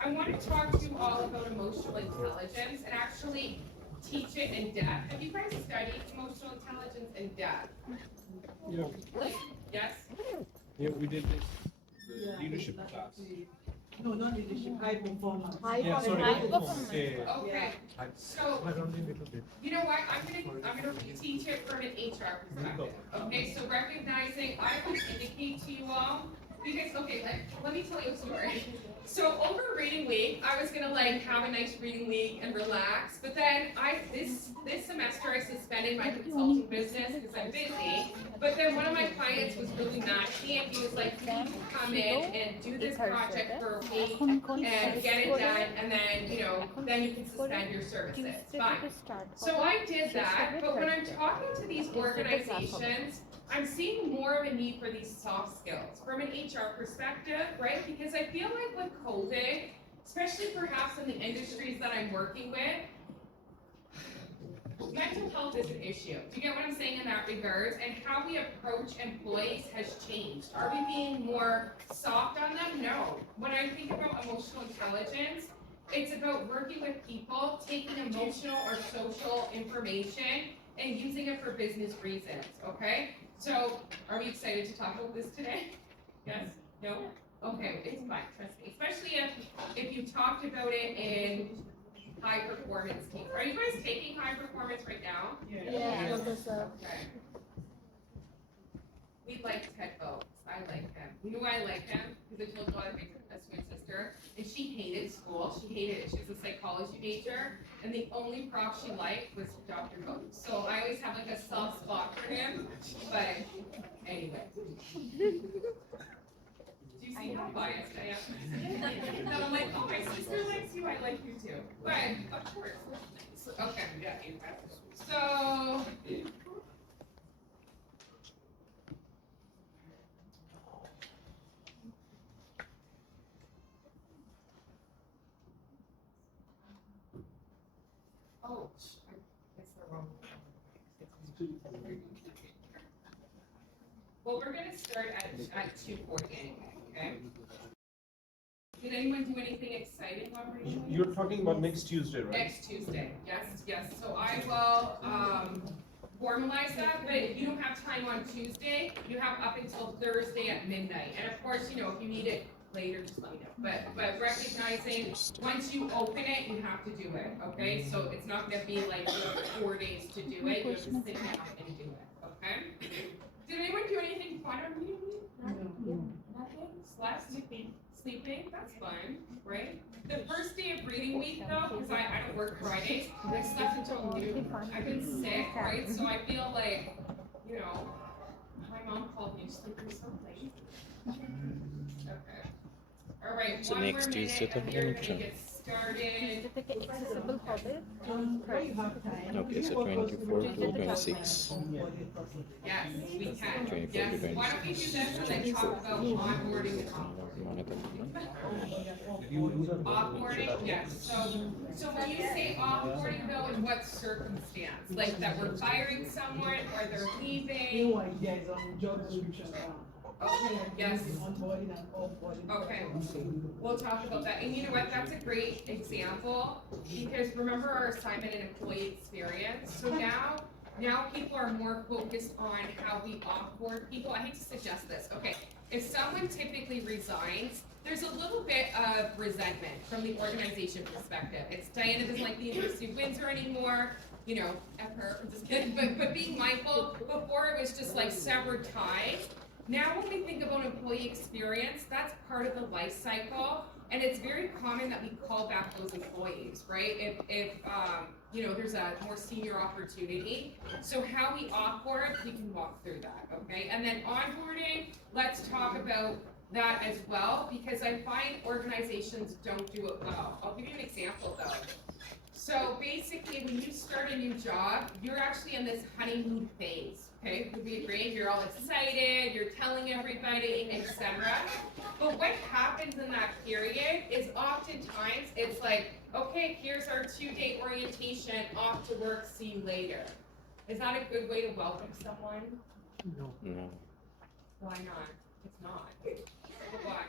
I want to talk to you all about emotional intelligence and actually teach it in depth. Have you guys studied emotional intelligence in depth? Yeah, Like, yes? yeah, we did this leadership class. No, not leadership, high performance. Yeah, sorry, High performance. Yeah. Okay. I- So, I don't need little bit. you know what? I'm gonna teach it from an HR perspective. Okay, so recognizing, I would indicate to you all, because okay, let me tell you a story. So over reading week, I was gonna like have a nice reading week and relax, but then this semester I suspended my consulting business because I'm busy. But then one of my clients was really nasty and he was like, you need to come in and do this project for a week and get it done, and then then you can suspend your services. Fine. So I did that, but when I'm talking to these organizations, I'm seeing more of a need for these soft skills from an HR perspective, right? Because I feel like with COVID, especially perhaps in the industries that I'm working with, mental health is an issue. Do you get what I'm saying in that regards? And how we approach employees has changed. Are we being more soft on them? No. When I think about emotional intelligence, it's about working with people, taking emotional or social information and using it for business reasons, okay? So, are we excited to talk about this today? Yes? No? Okay, it's fine, trust me. Especially if you talked about it in high performance teams. Are you guys taking high performance right now? Yeah. Okay. We like Ted Oakes. I like him. You know why I like him? Because I told you I have a twin sister, and she hated school. She hated it. She was a psychology major, and the only prof she liked was Dr. Oakes. So I always have like a soft spot for him. But anyway. Do you see how biased I am? And I'm like, oh, my sister likes you. I like you too. But of course. Okay. Yeah. So. Oh, it's the wrong. Well, we're gonna start at 2:40 anyway, okay? Did anyone do anything exciting while we're doing? You're talking about next Tuesday, right? Next Tuesday, yes. So I will, formalize that, but if you don't have time on Tuesday, you have up until Thursday at midnight. And of course, if you need it later, just let me know. But recognizing, once you open it, you have to do it, okay? So it's not gonna be like 4 days to do it, you have to sit down and do it, okay? Did anyone do anything fun or meeting? Nothing? Slept? Sleeping? That's fun, right? The first day of reading week though, because I don't work Fridays, I slept until noon. I've been sick, right? So I feel like, my mom called me, she's like, you're so late. Okay. All right, So one next more Tuesday minute, and to we're finish, gonna huh? get started. Accessible হবে When you have time. Okay, so 24 to 26. Yes, we can. 24 to Yes, why don't we do this and then talk about onboarding and offboarding, yes, so when you say offboarding though, in what circumstance? Like that we're firing someone or they're leaving? No ideas on job description now. Okay, yes, Onboarding and offboarding. okay, we'll talk about that, and you know what, that's a great example, because remember our assignment and employee experience, so now people are more focused on how we offboard people. I hate to suggest this, okay, if someone typically resigns, there's a little bit of resentment from the organization perspective. It's Diana doesn't like the University of Windsor anymore, F her, I'm just kidding, but being mindful, before it was just like severed ties. Now when we think about employee experience, that's part of the life cycle, and it's very common that we call back those employees, right? If there's a more senior opportunity. So how we offboard, we can walk through that, okay? And then onboarding, let's talk about that as well, because I find organizations don't do it well. I'll give you an example though. So basically, when you start a new job, you're actually in this honeymoon phase, okay? Would we agree? You're all excited, you're telling everybody, etc. But what happens in that period is oftentimes it's like, okay, here's our 2-day orientation, off to work, see you later. Is that a good way to welcome someone? No. No. Why not? It's not. Why?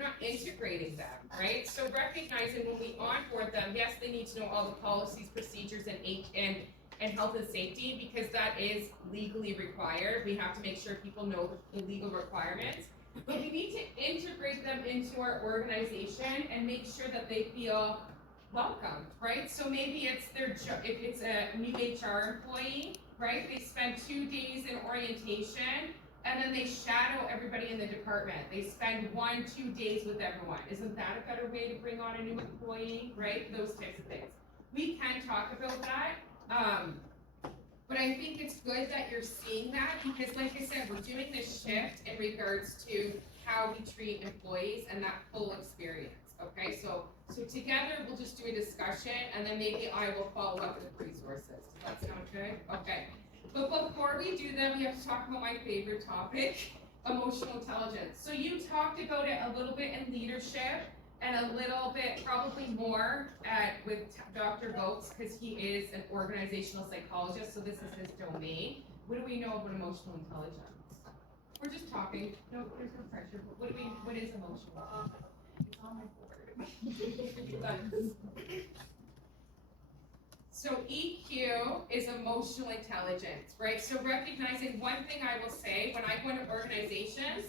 not integrating them, right? So recognizing when we onboard them, yes, they need to know all the policies, procedures, and health and safety, because that is legally required. We have to make sure people know the legal requirements. But we need to integrate them into our organization and make sure that they feel welcome, right? So maybe it's if it's a new HR employee, right? They spend 2 days in orientation, and then they shadow everybody in the department. They spend 1-2 days with everyone. Isn't that a better way to bring on a new employee, right? Those types of things. We can talk about that, but I think it's good that you're seeing that, because like I said, we're doing this shift in regards to how we treat employees and that full experience, okay? So together, we'll just do a discussion, and then maybe I will follow up with resources. Does that sound good? Okay. But before we do that, we have to talk about my favorite topic, emotional intelligence. So you talked about it a little bit in leadership, and a little bit, probably more, with Dr. Vokes, because he is an organizational psychologist, so this is his domain. What do we know about emotional intelligence? We're just talking. No, there's no pressure. But what is emotional? It's on my board. So EQ is emotional intelligence, right? So recognizing one thing I will say, when I go into organizations,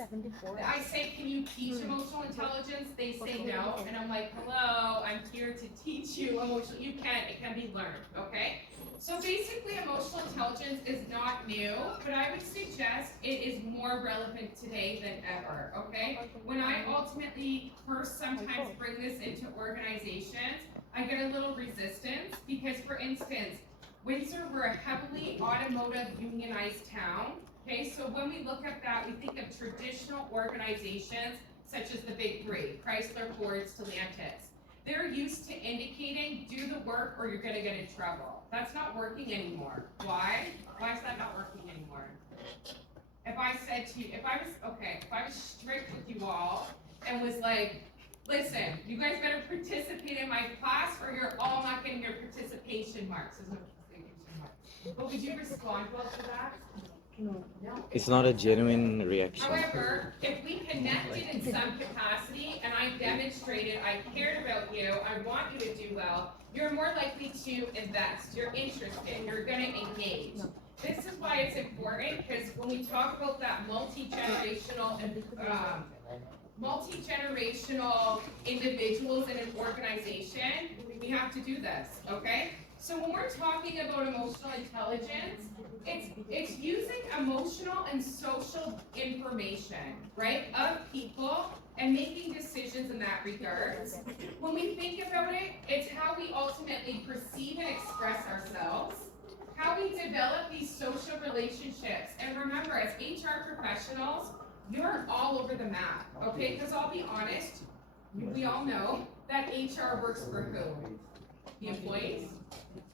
I say, can you teach emotional intelligence? They say no, and I'm like, hello, I'm here to teach you emotional, you can, it can be learned, okay? So basically emotional intelligence is not new, but I would suggest it is more relevant today than ever, okay? When I ultimately first sometimes bring this into organizations, I get a little resistance because, for instance, Windsor, we're a heavily automotive unionized town, okay? So when we look at that, we think of traditional organizations such as the big three, Chrysler, Ford, Stellantis. They're used to indicating, do the work or you're gonna get in trouble. That's not working anymore. Why? Why is that not working anymore? If I said to you, if I was strict with you all and was like, listen, you guys better participate in my class or you're all not getting your participation marks. There's no participation marks. But would you respond well to that? No. It's not a genuine reaction. However, if we connected in some capacity and I demonstrated I cared about you, I want you to do well, you're more likely to invest, you're interested, you're gonna engage. This is why it's important, because when we talk about that multi-generational individuals in an organization, we have to do this, okay? So when we're talking about emotional intelligence, it's using emotional and social information, right, of people and making decisions in that regard. When we think about it, it's how we ultimately perceive and express ourselves, how we develop these social relationships. And remember, as HR professionals, you're all over the map, okay? Because I'll be honest, we all know that HR works for who? The employees?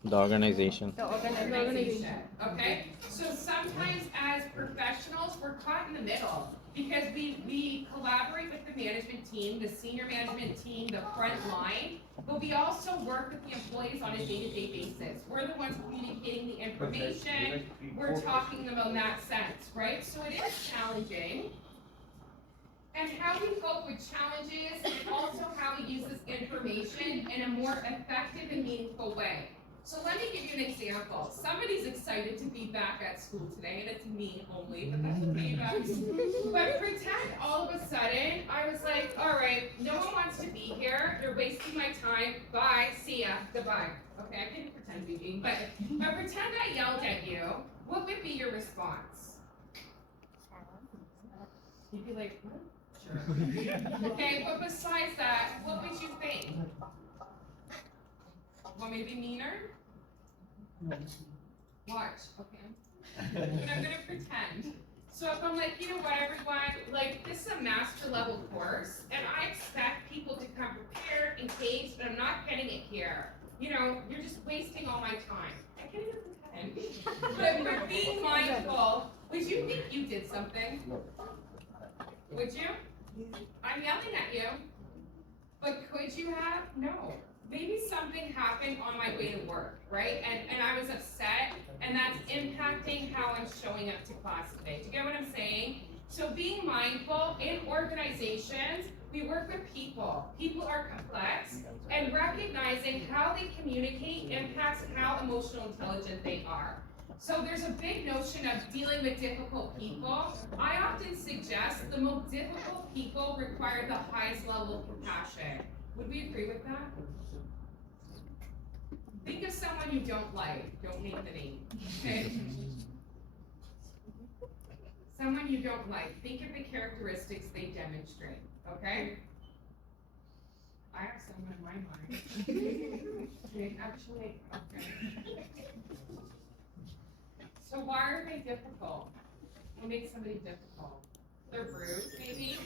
The organization. The organization, okay? So sometimes as professionals, we're caught in the middle because we collaborate with the management team, the senior management team, the front line, but we also work with the employees on a day-to-day basis. We're the ones communicating the information, we're talking about that sense, right? So it is challenging. And how we cope with challenges and also how we use this information in a more effective and meaningful way. So let me give you an example. Somebody's excited to be back at school today, and it's me only, but that's okay, guys. But pretend all of a sudden, I was like, all right, no one wants to be here. You're wasting my time. Bye, see ya, goodbye. Okay, I didn't pretend to be mean, but pretend I yelled at you. What would be your response? You'd be like, what? Sure. Okay, but besides that, what would you think? Want me to be meaner? Watch, okay. But I'm gonna pretend. So if I'm like, you know what, everyone, like this is a master level course, and I expect people to come prepared, engaged, but I'm not getting it here. You know, you're just wasting all my time. I can't even pretend. But being mindful, would you think you did something? Would you? I'm yelling at you. But could you have? No. Maybe something happened on my way to work, right? And I was upset, and that's impacting how I'm showing up to class today. Do you get what I'm saying? So being mindful in organizations, we work with people. People are complex, and recognizing how they communicate impacts how emotional intelligent they are. So there's a big notion of dealing with difficult people. I often suggest the most difficult people require the highest level of compassion. Would we agree with that? Think of someone you don't like. Don't name the name. Okay? Someone you don't like. Think of the characteristics they demonstrate. Okay? I have someone in my mind. Actually, okay. So why are they difficult? What makes somebody difficult? They're rude, maybe.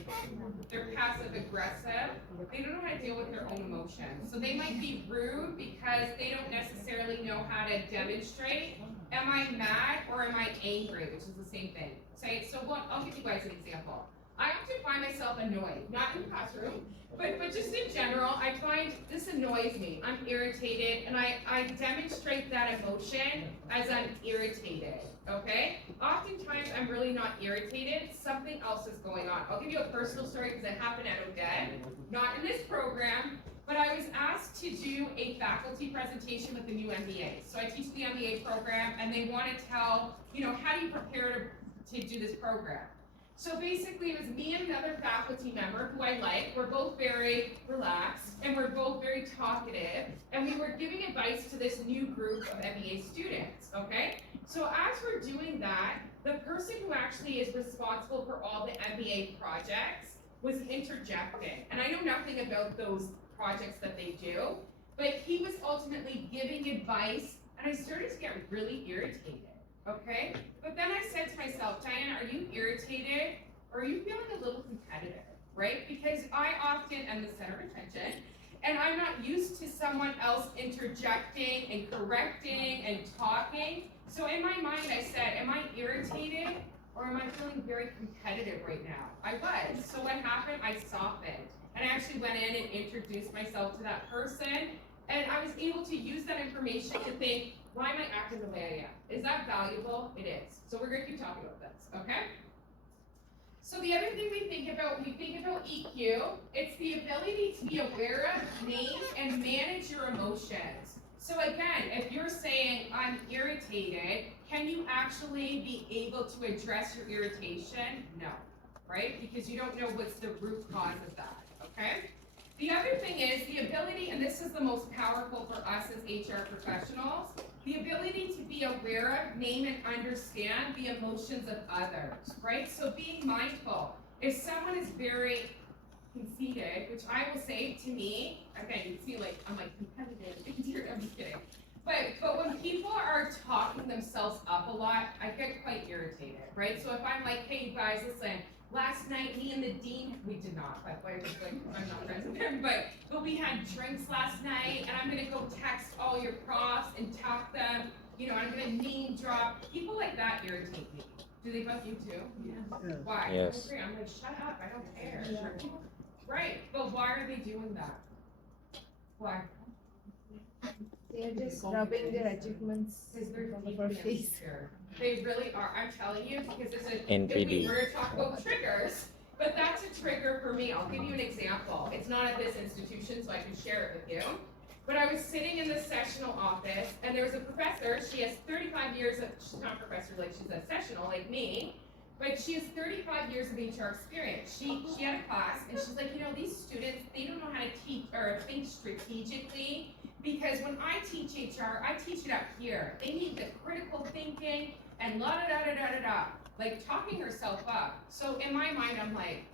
They're passive aggressive. They don't know how to deal with their own emotions. So they might be rude because they don't necessarily know how to demonstrate. Am I mad or am I angry? Which is the same thing. So I'll give you guys an example. I often find myself annoyed, not in the classroom, but just in general, I find this annoys me. I'm irritated, and I demonstrate that emotion as I'm irritated, okay? Oftentimes, I'm really not irritated. Something else is going on. I'll give you a personal story because it happened at Odette, not in this program, but I was asked to do a faculty presentation with the new MBA. So I teach the MBA program, and they want to tell, how do you prepare to do this program? So basically, it was me and another faculty member who I like. We're both very relaxed, and we're both very talkative, and we were giving advice to this new group of MBA students, okay? So as we're doing that, the person who actually is responsible for all the MBA projects was interjecting. And I know nothing about those projects that they do, but he was ultimately giving advice, and I started to get really irritated. Okay? But then I said to myself, Diana, are you irritated or are you feeling a little competitive, right? Because I often am the center of attention and I'm not used to someone else interjecting and correcting and talking. So in my mind, I said, am I irritated or am I feeling very competitive right now? I was. So what happened? I softened. And I actually went in and introduced myself to that person. And I was able to use that information to think, why am I acting the way I am? Is that valuable? It is. So we're going to keep talking about this, okay? So the other thing we think about EQ, it's the ability to be aware of, name, and manage your emotions. So again, if you're saying, I'm irritated, can you actually be able to address your irritation? No, right? Because you don't know what's the root cause of that, okay? The other thing is the ability, and this is the most powerful for us as HR professionals, the ability to be aware of, name, and understand the emotions of others, right? So being mindful. If someone is very conceited, which I will say to me, again, you can see I'm competitive, I'm just kidding. But when people are talking themselves up a lot, I get quite irritated, right? So if I'm like, hey, you guys, listen, last night, me and the dean, we did not, by the way, I'm not friends with him, but we had drinks last night, and I'm gonna go text all your profs and talk them, I'm gonna name drop. People like that irritate me. Do they bug you too? Yeah. Why? Yes. I'm like, shut up, I don't care. Right, but why are they doing that? Why? They're just rubbing their achievements Because they're on deeply our face. insecure. They really are. I'm telling you, because if NPD. we were to talk about triggers, but that's a trigger for me. I'll give you an example. It's not at this institution, so I can share it with you. But I was sitting in the sectional office, and there was a professor. She has 35 years of, she's not a professor, like she's a sessional like me, but she has 35 years of HR experience. She had a class, and she's like, these students, they don't know how to teach or think strategically, because when I teach HR, I teach it up here. They need the critical thinking and la-da-da-da-da-da-da, like talking herself up. So in my mind, I'm like,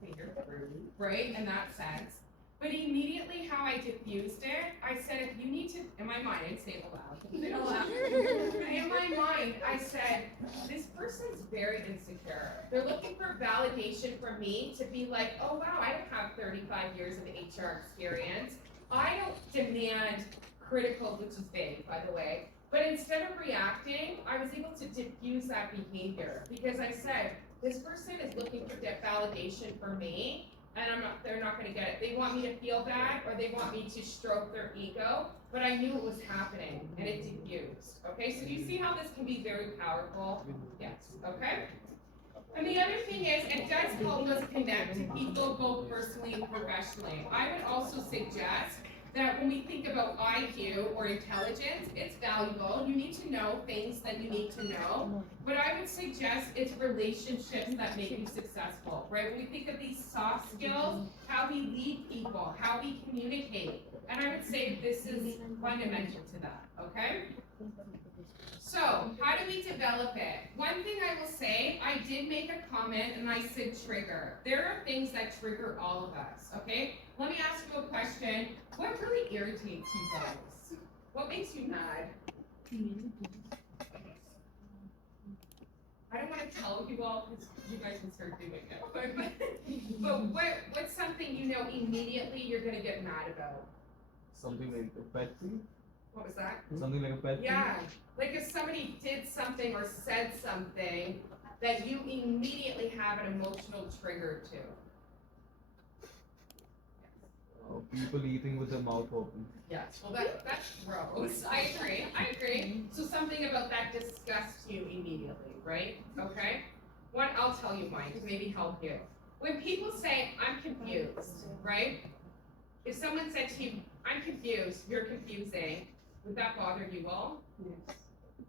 hey, you're rude, right, in that sense. But immediately how I diffused it, I said, if you need to, in my mind, I didn't say it aloud. In my mind, I said, this person's very insecure. They're looking for validation from me to be like, oh wow, I don't have 35 years of HR experience. I don't demand critical, which is vague, by the way. But instead of reacting, I was able to diffuse that behavior because I said, this person is looking for validation from me, and they're not gonna get it. They want me to feel bad, or they want me to stroke their ego, but I knew it was happening, and it diffused, okay? So do you see how this can be very powerful? Yes, okay? And the other thing help us connect to people both personally and professionally. I would also suggest that when we think about IQ or intelligence, it's valuable. You need to know things that you need to know. But I would suggest it's relationships that make you successful, right? When we think of these soft skills, how we lead people, how we communicate. And I would say this is fundamental to that, okay? So, how do we develop it? One thing I will say, I did make a comment and I said trigger. There are things that trigger all of us, okay? Let me ask you a question. What really irritates you guys? What makes you mad? I don't want to tell you all because you guys can start doing it. But what's something you know immediately you're going to get mad about? Something like a pet thing? What was that? Something like a pet thing? Yeah, like if somebody did something or said something that you immediately have an emotional trigger to. People eating with their mouth open. Yes, well that's gross. I agree. So something about that disgusts you immediately, right? Okay? One, I'll tell you mine to maybe help you. When people say, I'm confused, right? If someone said to you, I'm confused, you're confusing, would that bother you all? Yes.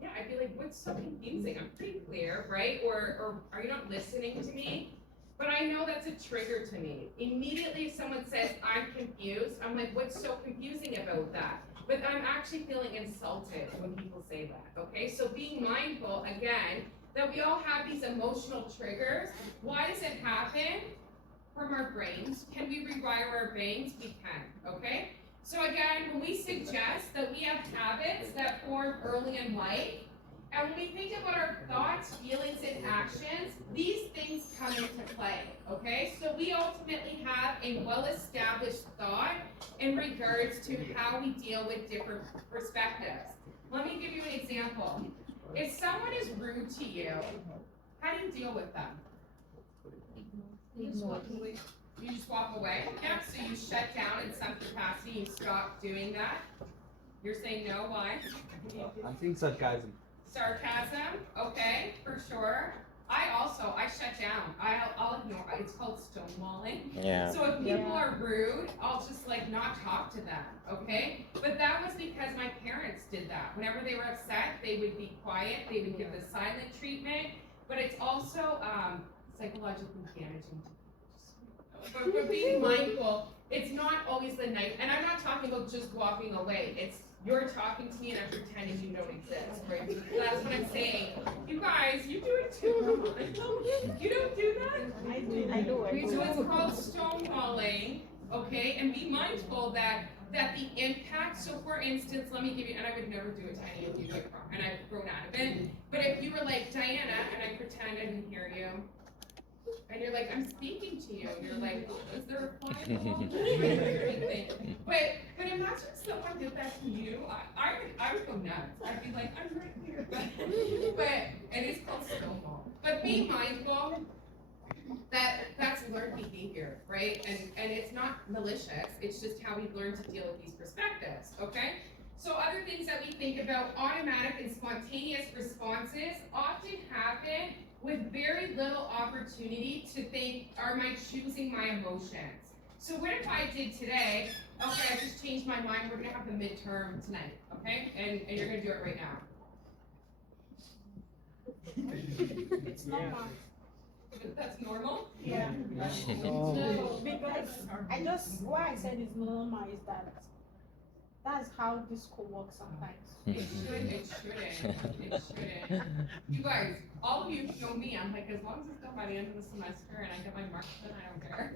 Yeah, I'd be like, what's so confusing? I'm pretty clear, right? Or are you not listening to me? But I know that's a trigger to me. Immediately if someone says, I'm confused, I'm like, what's so confusing about that? But I'm actually feeling insulted when people say that, okay? So being mindful, again, that we all have these emotional triggers. Why does it happen? From our brains. Can we rewire our brains? We can, okay? So again, when we suggest that we have habits that form early in life, and when we think about our thoughts, feelings, and actions, these things come into play, okay? So we ultimately have a well-established thought in regards to how we deal with different perspectives. Let me give you an example. If someone is rude to you, how do you deal with them? You just walk away? Yeah, so you shut down in some capacity, you stop doing that? You're saying no, why? I'm saying sarcasm. Sarcasm, okay, for sure. I shut down. I'll ignore, it's called stonewalling. Yeah. So if people are rude, I'll just like not talk to them, okay? But that was because my parents did that. Whenever they were upset, they would be quiet, they would give the silent treatment, but it's also psychologically damaging to people. But being mindful, it's not always the night, and I'm not talking about just walking away. It's you're talking to me and I'm pretending you don't exist, right? That's what I'm saying. You guys, you do it too. You don't do that? I do. So it's called stonewalling, okay? And be mindful that the impact, so for instance, let me give you, and I would never do it to any of you, and I've grown out of it, but if you were like, Diana, and I pretend I didn't hear you, and you're like, I'm speaking to you, and you're like, oh, is there a fly in the wall? But imagine someone did that to you, I would go nuts. I'd be like, I'm right here. But it is called stonewall. But be mindful that that's learned behavior, right? And it's not malicious, it's just how we learn to deal with these perspectives, okay? So other things that we think about, automatic and spontaneous responses often happen with very little opportunity to think, am I choosing my emotions? So what if I did today, okay, I just changed my mind, we're gonna have the midterm tonight, okay? And you're gonna do it right now. It's normal. That's normal? Yeah. Oh. No, because why I said it's normal is that that's how this school works sometimes. It shouldn't. You guys, all of you know me, I'm like, as long as it's done by the end of the semester and I get my marks, then I don't care.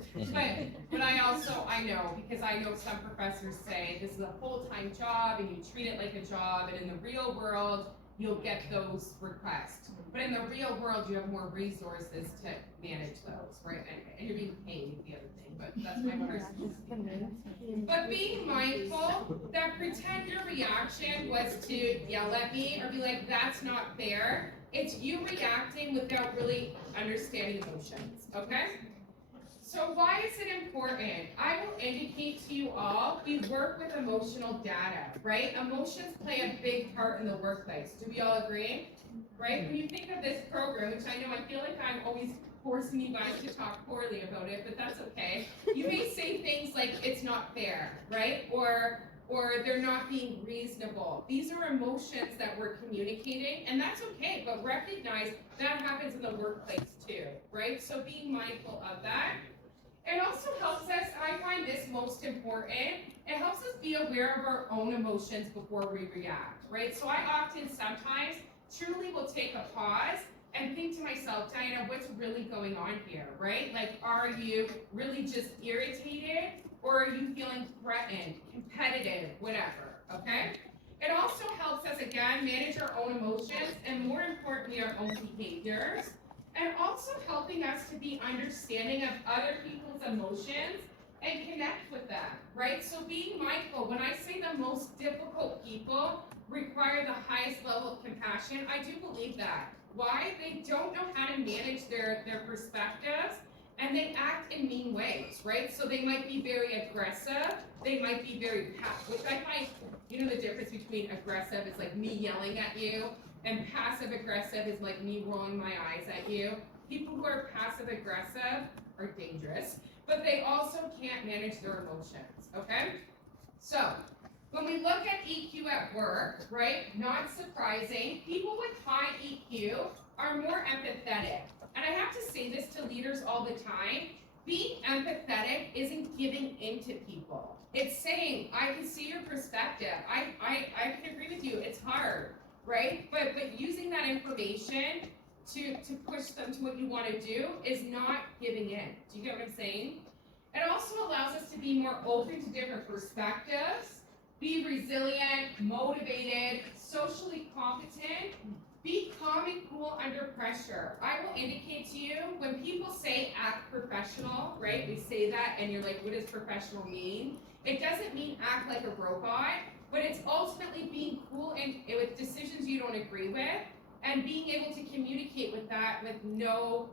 But I know, because I know some professors say this is a full-time job and you treat it like a job, and in the real world, you'll get those requests. But in the real world, you have more resources to manage those, right? And you're being paid, the other thing, but that's my personal opinion. But being mindful that pretend your reaction was to yell at me or be like, that's not fair. It's you reacting without really understanding emotions, okay? So why is it important? I will indicate to you all, we work with emotional data, right? Emotions play a big part in the workplace. Do we all agree? Right? When you think of this program, which I know I feel like I'm always forcing you guys to talk poorly about it, but that's okay. You may say things like it's not fair, right? Or they're not being reasonable. These are emotions that we're communicating, and that's okay, but recognize that happens in the workplace too, right? So being mindful of that. It also helps us, I find this most important, it helps us be aware of our own emotions before we react, right? So I often sometimes truly will take a pause and think to myself, Diana, what's really going on here, right? Like, are you really just irritated, or are you feeling threatened, competitive, whatever, okay? It also helps us, again, manage our own emotions, and more importantly, our own behaviors, and also helping us to be understanding of other people's emotions and connect with them, right? So being mindful, when I say the most difficult people require the highest level of compassion, I do believe that. Why? They don't know how to manage their perspectives, and they act in mean ways, right? So they might be very aggressive, they might be very which I find, you know, the difference between aggressive is like me yelling at you, and passive aggressive is like me rolling my eyes at you. People who are passive aggressive are dangerous, but they also can't manage their emotions, okay? So, when we look at EQ at work, right, not surprising, people with high EQ are more empathetic. And I have to say this to leaders all the time, being empathetic isn't giving in to people. It's saying, I can see your perspective, I can agree with you, it's hard, right? But using that information to push them to what you want to do is not giving in. Do you get what I'm saying? It also allows us to be more open to different perspectives, be resilient, motivated, socially competent, be calm and cool under pressure. I will indicate to you, when people say act professional, right? We say that and you're like, what does professional mean? It doesn't mean act like a robot, but it's ultimately being cool and with decisions you don't agree with, and being able to communicate with that with no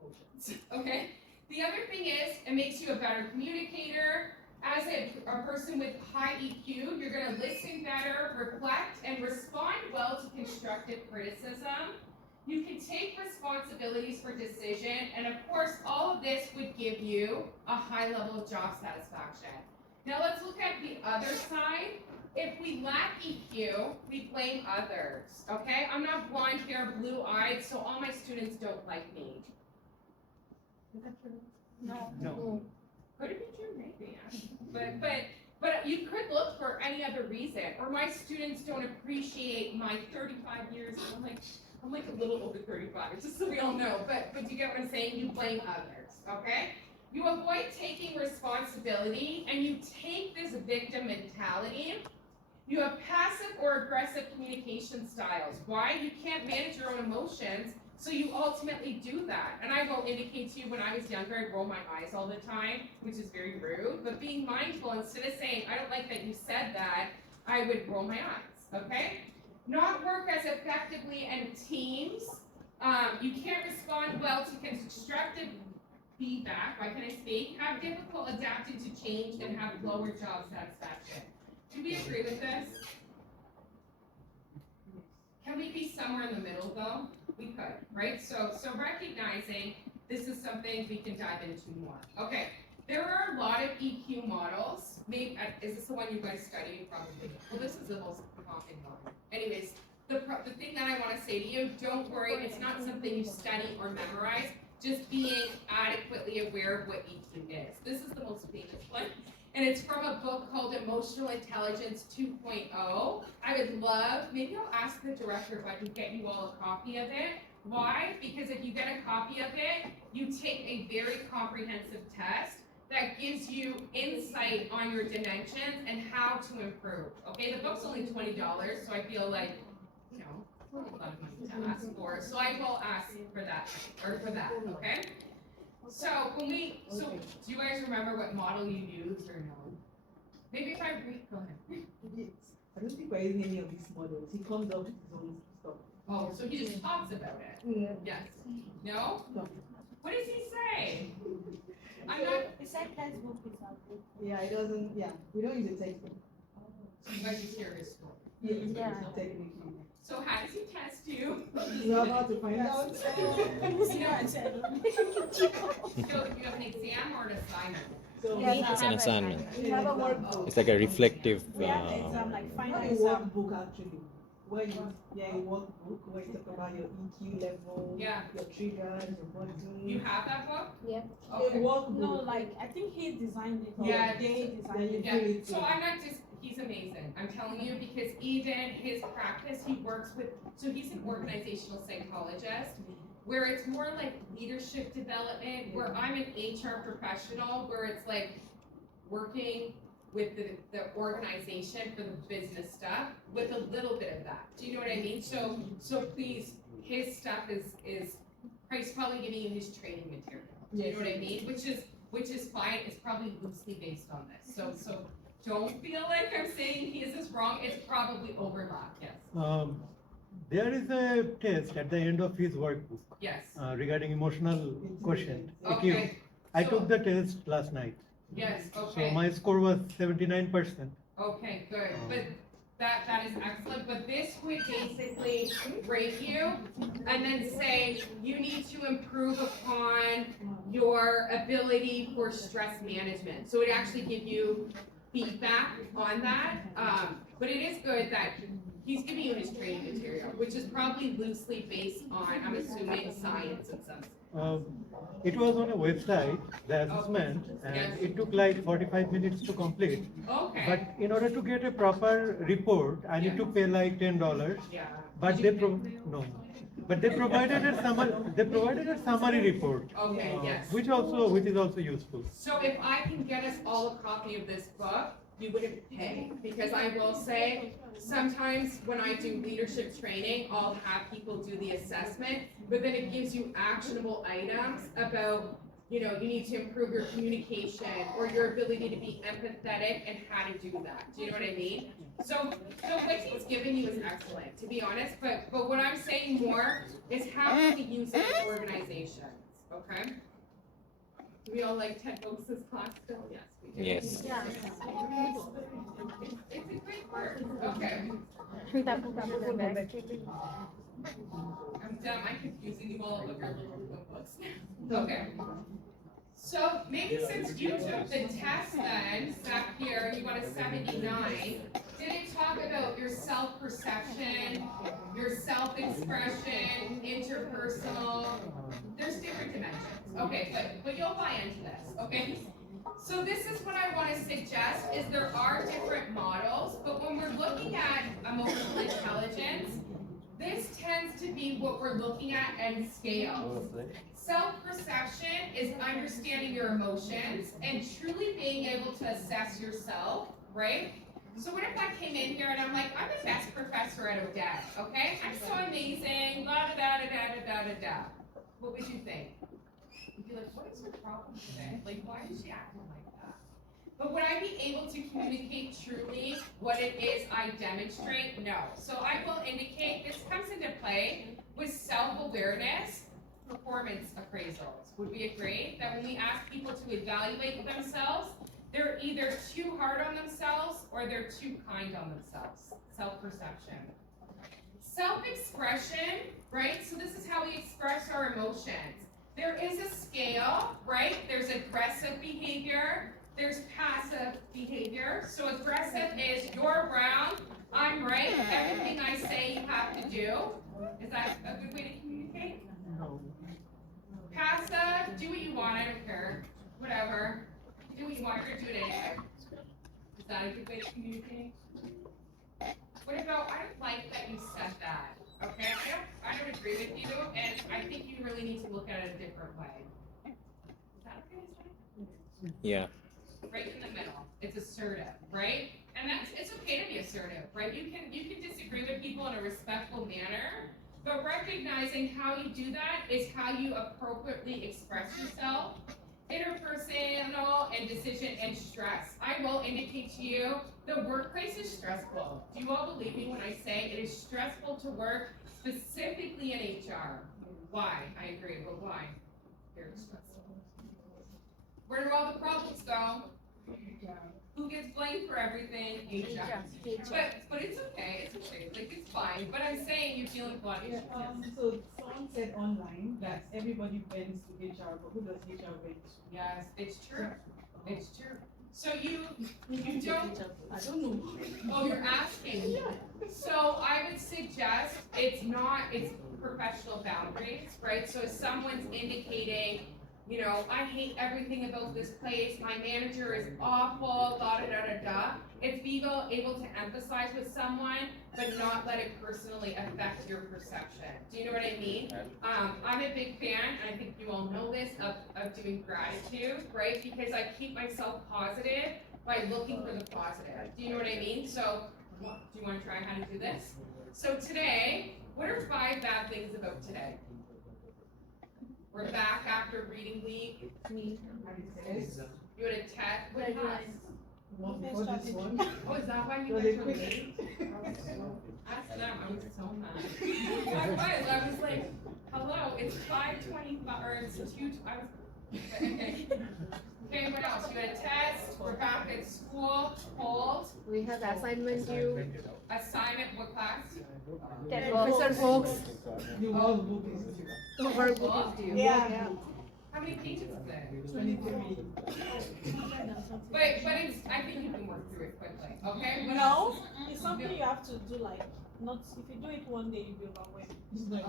emotions, okay? The other thing is, it makes you a better communicator. As a person with high EQ, you're going to listen better, reflect, and respond well to constructive criticism. You can take responsibilities for decision, and of course, all of this would give you a high level of job satisfaction. Now let's look at the other side. If we lack EQ, we blame others, okay? I'm not blonde hair, blue-eyed, so all my students don't like me. No. Could it be true? Maybe. But you could look for any other reason. Or my students don't appreciate my 35 years. I'm like a little over 35, just so we all know. But do you get what I'm saying? You blame others, okay? You avoid taking responsibility, and you take this victim mentality. You have passive or aggressive communication styles. Why? You can't manage your own emotions, so you ultimately do that. And I will indicate to you, when I was younger, I'd roll my eyes all the time, which is very rude. But being mindful, instead of saying, I don't like that you said that, I would roll my eyes, okay? Not work as effectively in teams. You can't respond well to constructive feedback. Why can I speak? Have difficult adapting to change and have lower job satisfaction. Do we agree with this? Can we be somewhere in the middle though? We could, right? So recognizing this is something we can dive into more. Okay, there are a lot of EQ models. Maybe, is this the one you guys study? Probably. Well, this is the most common one. Anyways, the thing that I want to say to you, don't worry, it's not something you study or memorize. Just being adequately aware of what EQ is. This is the most famous one. And it's from a book called Emotional Intelligence 2.0. I would love, maybe I'll ask the director if I can get you all a copy of it. Why? Because if you get a copy of it, you take a very comprehensive test that gives you insight on your dimensions and how to improve. Okay, the book's only $20, so I feel like, you know, a lot of money to ask for. So I will ask for that, okay? So do you guys remember what model you used or no? Maybe if I go ahead. I don't think we're using any of these models. He comes up with his own stuff. Oh, so he just talks about it? Yeah. Yes. No? No. What does he say? I'm not, The same textbook is out there. Yeah, it doesn't, yeah. We don't use a textbook. you guys just hear his story. Yes, Yeah. technically. So how does he test you? You're about to find out. See what I said? So you have an exam or an assignment? So Yeah, we It's an assignment. we have a workbook. It's like a reflective. We have the exam, like final Not a exam. workbook actually, where you, a workbook where you talk about your EQ level, Yeah. your triggers, your body. You have that book? Yeah. A Okay. workbook. No, like, I think he designed it. or Yeah, they designed it. Yeah, so I'm not just, he's amazing, I'm telling you, because even his practice, he works with, so he's an organizational psychologist, where it's more like leadership development, where I'm an HR professional, where it's like working with the organization for the business stuff, with a little bit of that, do you know what I mean? So please, his stuff is, he's probably giving you his training material, do you know what I mean? Which is fine, it's probably loosely based on this, so don't feel like I'm saying he is this wrong, it's probably overlap, yes, There is a test at the end of his workbook yes, regarding emotional quotient. okay, I so- took the test last night. yes, So okay, my score was 79%. okay, good, but that is excellent, but this would basically rate you and then say you need to improve upon your ability for stress management, so it actually give you feedback on that, but it is good that he's giving you his training material, which is probably loosely based on, I'm assuming, science and some. It was on a website, the assessment, Yes. and it took like 45 minutes to complete. Okay, But in order to get a proper report, I need to pay like $10. yeah. But Did they you pay? no. But they provided a summary. They provided a summary report, Okay, yes. which is also useful. So if I can get us all a copy of this book, you wouldn't pay, because I will say, sometimes when I do leadership training, I'll have people do the assessment, but then it gives you actionable items about, you know, you need to improve your communication or your ability to be empathetic and how to do that. Do you know what I mean? So what he's given you is excellent, to be honest, but what I'm saying more is how can we use it in organizations, okay? We all like Ted Oaks' class still? Yes, we do. Yes. It's a great word, okay. I'm dumb, I'm confusing you all with your little books. Okay. So maybe since you took the test then, sat here, you got a 79, did it talk about your self-perception, your self-expression, interpersonal? There's different dimensions. Okay, but you'll buy into this, okay? So this is what I want to suggest, is there are different models, but when we're looking at emotional intelligence, this tends to be what we're looking at and scales. Self-perception is understanding your emotions and truly being able to assess yourself, right? So what if I came in here and I'm like, I'm the best professor at Odette, okay? I'm so amazing, da da da da da da da da. What would you think? You'd be like, what is her problem today? Like, why is she acting like that? But would I be able to communicate truly what it is I demonstrate? No. So I will indicate, this comes into play with self-awareness, performance appraisals. Would we agree that when we ask people to evaluate themselves, they're either too hard on themselves or they're too kind on themselves? Self-perception. Self-expression, right? So this is how we express our emotions. There is a scale, right? There's aggressive behavior, there's passive behavior. So aggressive is you're wrong, I'm right, everything I say you have to do. Is that a good way to communicate? No. Passive, do what you want, I don't care. Whatever. Do what you want, you're gonna do it anyway. Is that a good way to communicate? What about, I don't like that you said that. Okay, I don't agree with you, and I think you really need to look at it a different way. Is that okay to say? Yeah. Right in the middle. It's assertive, right? And it's okay to be assertive, right? You can disagree with people in a respectful manner, but recognizing how you do that is how you appropriately express yourself. Interpersonal and decision and stress. I will indicate to you, the workplace is stressful. Do you all believe me when I say it is stressful to work, specifically in HR? Why? I agree, but why? Very stressful. Where do all the problems go? Who gets blamed for everything? HR. But it's okay, like, it's fine, but I'm saying you're dealing with a lot of Yeah, issues. so someone said online that everybody bends to HR, but who does HR bend to? Yes, it's true, it's true. So you don't, I don't know. oh, you're asking. So I would suggest it's professional boundaries, right? So if someone's indicating, you know, I hate everything about this place, my manager is awful, da da da da da. It's being able to empathize with someone, but not let it personally affect your perception. Do you know what I mean? I'm a big fan, and I think you all know this, of doing gratitude, right? Because I keep myself positive by looking for the positive. Do you know what I mean? So, do you want to try how to do this? So today, what are 5 bad things about today? We're back after reading week. You had a test. What class? What before this one? Oh, is that why you So went they so quit. late? Ask them, I was so mad. I was like, hello, it's 5:25, or it's 2, I was, okay. Okay, what else? You had a test, we're back at school, hold, We have assignment due. assignment, what class? Professor Folks, You all book is work is due. Yeah. How many pages is it? 23. But it's, I think you can work through it quickly, okay? What No, else? it's something you have to do like, not, if you do it one day, you'll be overwhelmed. It's not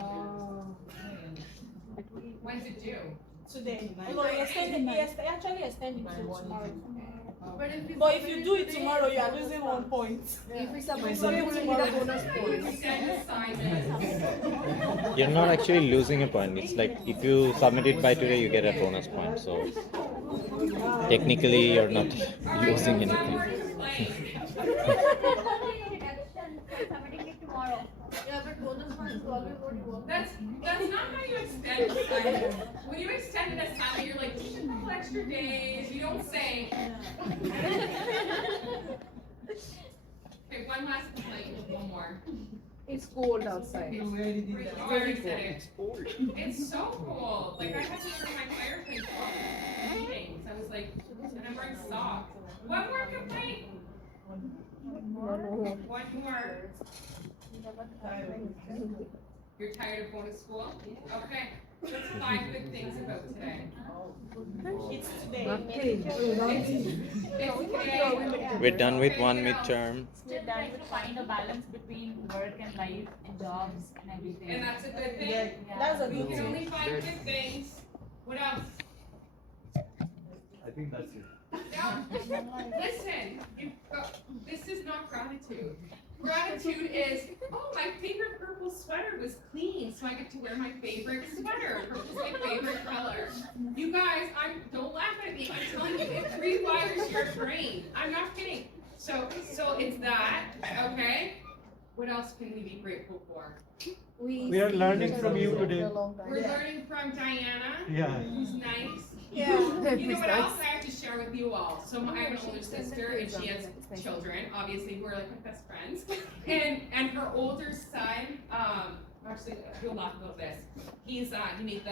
When's it due? Today. No, he actually extended it to tomorrow. But But if you do it tomorrow, you are losing 1 point. If we submit today, we will get a bonus point. Send assignments. You're not actually losing a point. It's like if you submit it by today, you get a bonus point. So technically, you're not All right, losing one more anything. complaint. Yeah, but bonus point is always what you work. That's not how you extend assignment. When you extend an assignment, you're like, just a couple extra days. You don't say. Okay, one last complaint, one more. It's cold outside. You already did I that. already said it. It's so cold. Like I had to turn my fireplace off in meetings. I was like, and I'm wearing socks. One more complaint. One more. You're tired of going to school? Okay. Let's 5 good things about today. It's today. It's today. We're done with one midterm. We're trying to find a balance between work and life and jobs and everything. And that's a good thing. Yeah. That's a We good can thing. only find good things. What else? I think that's it. Now, listen, this is not gratitude. Gratitude is, oh, my favorite purple sweater was clean, so I get to wear my favorite sweater. Purple's my favorite color. You guys, don't laugh at me. I'm telling you, it rewires your brain. I'm not kidding. So it's that, okay? What else can we be grateful for? We are learning from you today. We're learning from Diana, Yeah. who's nice. Yeah. You know what else I have to share with you all? So I have an older sister and she has children, obviously, who are like my best friends. And her older son, actually, you'll laugh about this. He made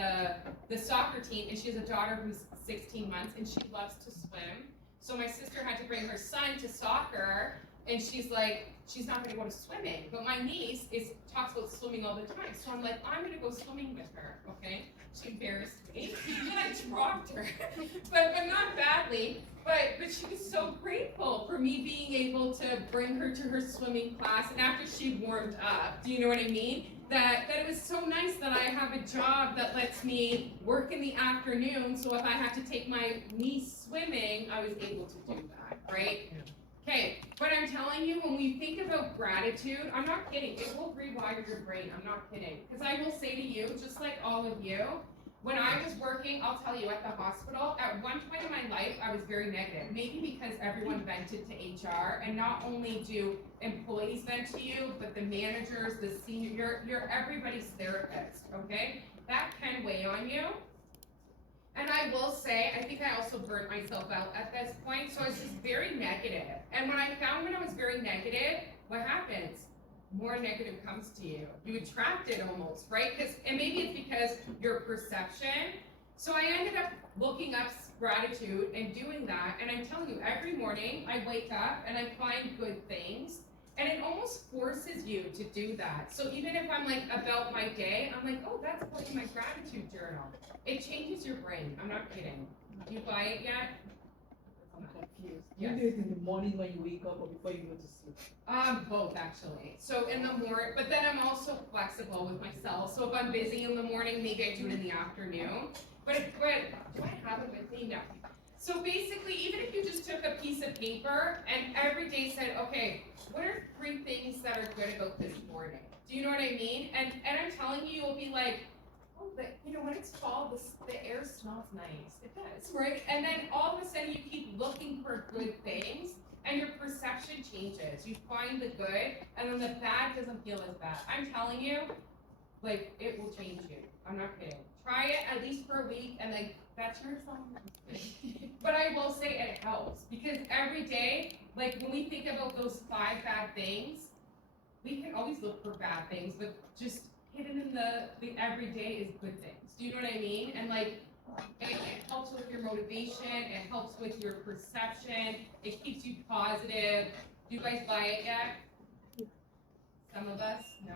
the soccer team, and she has a daughter who's 16 months, and she loves to swim. So my sister had to bring her son to soccer, and she's like, she's not gonna go to swimming. But my niece talks about swimming all the time. So I'm like, I'm gonna go swimming with her, okay? She embarrassed me, and I dropped her, but not badly. But she was so grateful for me being able to bring her to her swimming class, and after she warmed up, do you know what I mean? That it was so nice that I have a job that lets me work in the afternoon, so if I had to take my niece swimming, I was able to do that, right? Okay, but I'm telling you, when we think about gratitude, I'm not kidding, it will rewire your brain, I'm not kidding. Because I will say to you, just like all of you, when I was working, I'll tell you, at the hospital, at one point in my life, I was very negative. Maybe because everyone vented to HR, and not only do employees vent to you, but the managers, the senior, you're everybody's therapist, okay? That can weigh on you. And I will say, I think I also burnt myself out at this point, so I was just very negative. And when I found when I was very negative, what happens? More negative comes to you. You attract it almost, right? And maybe it's because your perception. So I ended up looking up gratitude and doing that. And I'm telling you, every morning I wake up and I find good things. And it almost forces you to do that. So even if I'm like about my day, I'm like, oh, that's part of my gratitude journal. It changes your brain. I'm not kidding. Do you buy it yet? I'm confused. Yes. You do it in the morning when you wake up or before you go to sleep? Both actually. So in the morning, but then I'm also flexible with myself. So if I'm busy in the morning, maybe I do it in the afternoon. But do I have it with me? No. So basically, even if you just took a piece of paper and every day said, okay, what are 3 things that are good about this morning? Do you know what I mean? And I'm telling you, you'll be like, oh, but you know, when it's fall, the air smells nice. It does, right? And then all of a sudden you keep looking for good things and your perception changes. You find the good and then the bad doesn't feel as bad. I'm telling you, like, it will change you. I'm not kidding. Try it at least for a week and like, that's your song. But I will say it helps because every day, like when we think about those 5 bad things, we can always look for bad things, but just hidden in the everyday is good things. Do you know what I mean? And like, it helps with your motivation, it helps with your perception, it keeps you positive. Do you guys buy it yet? Some of us? No.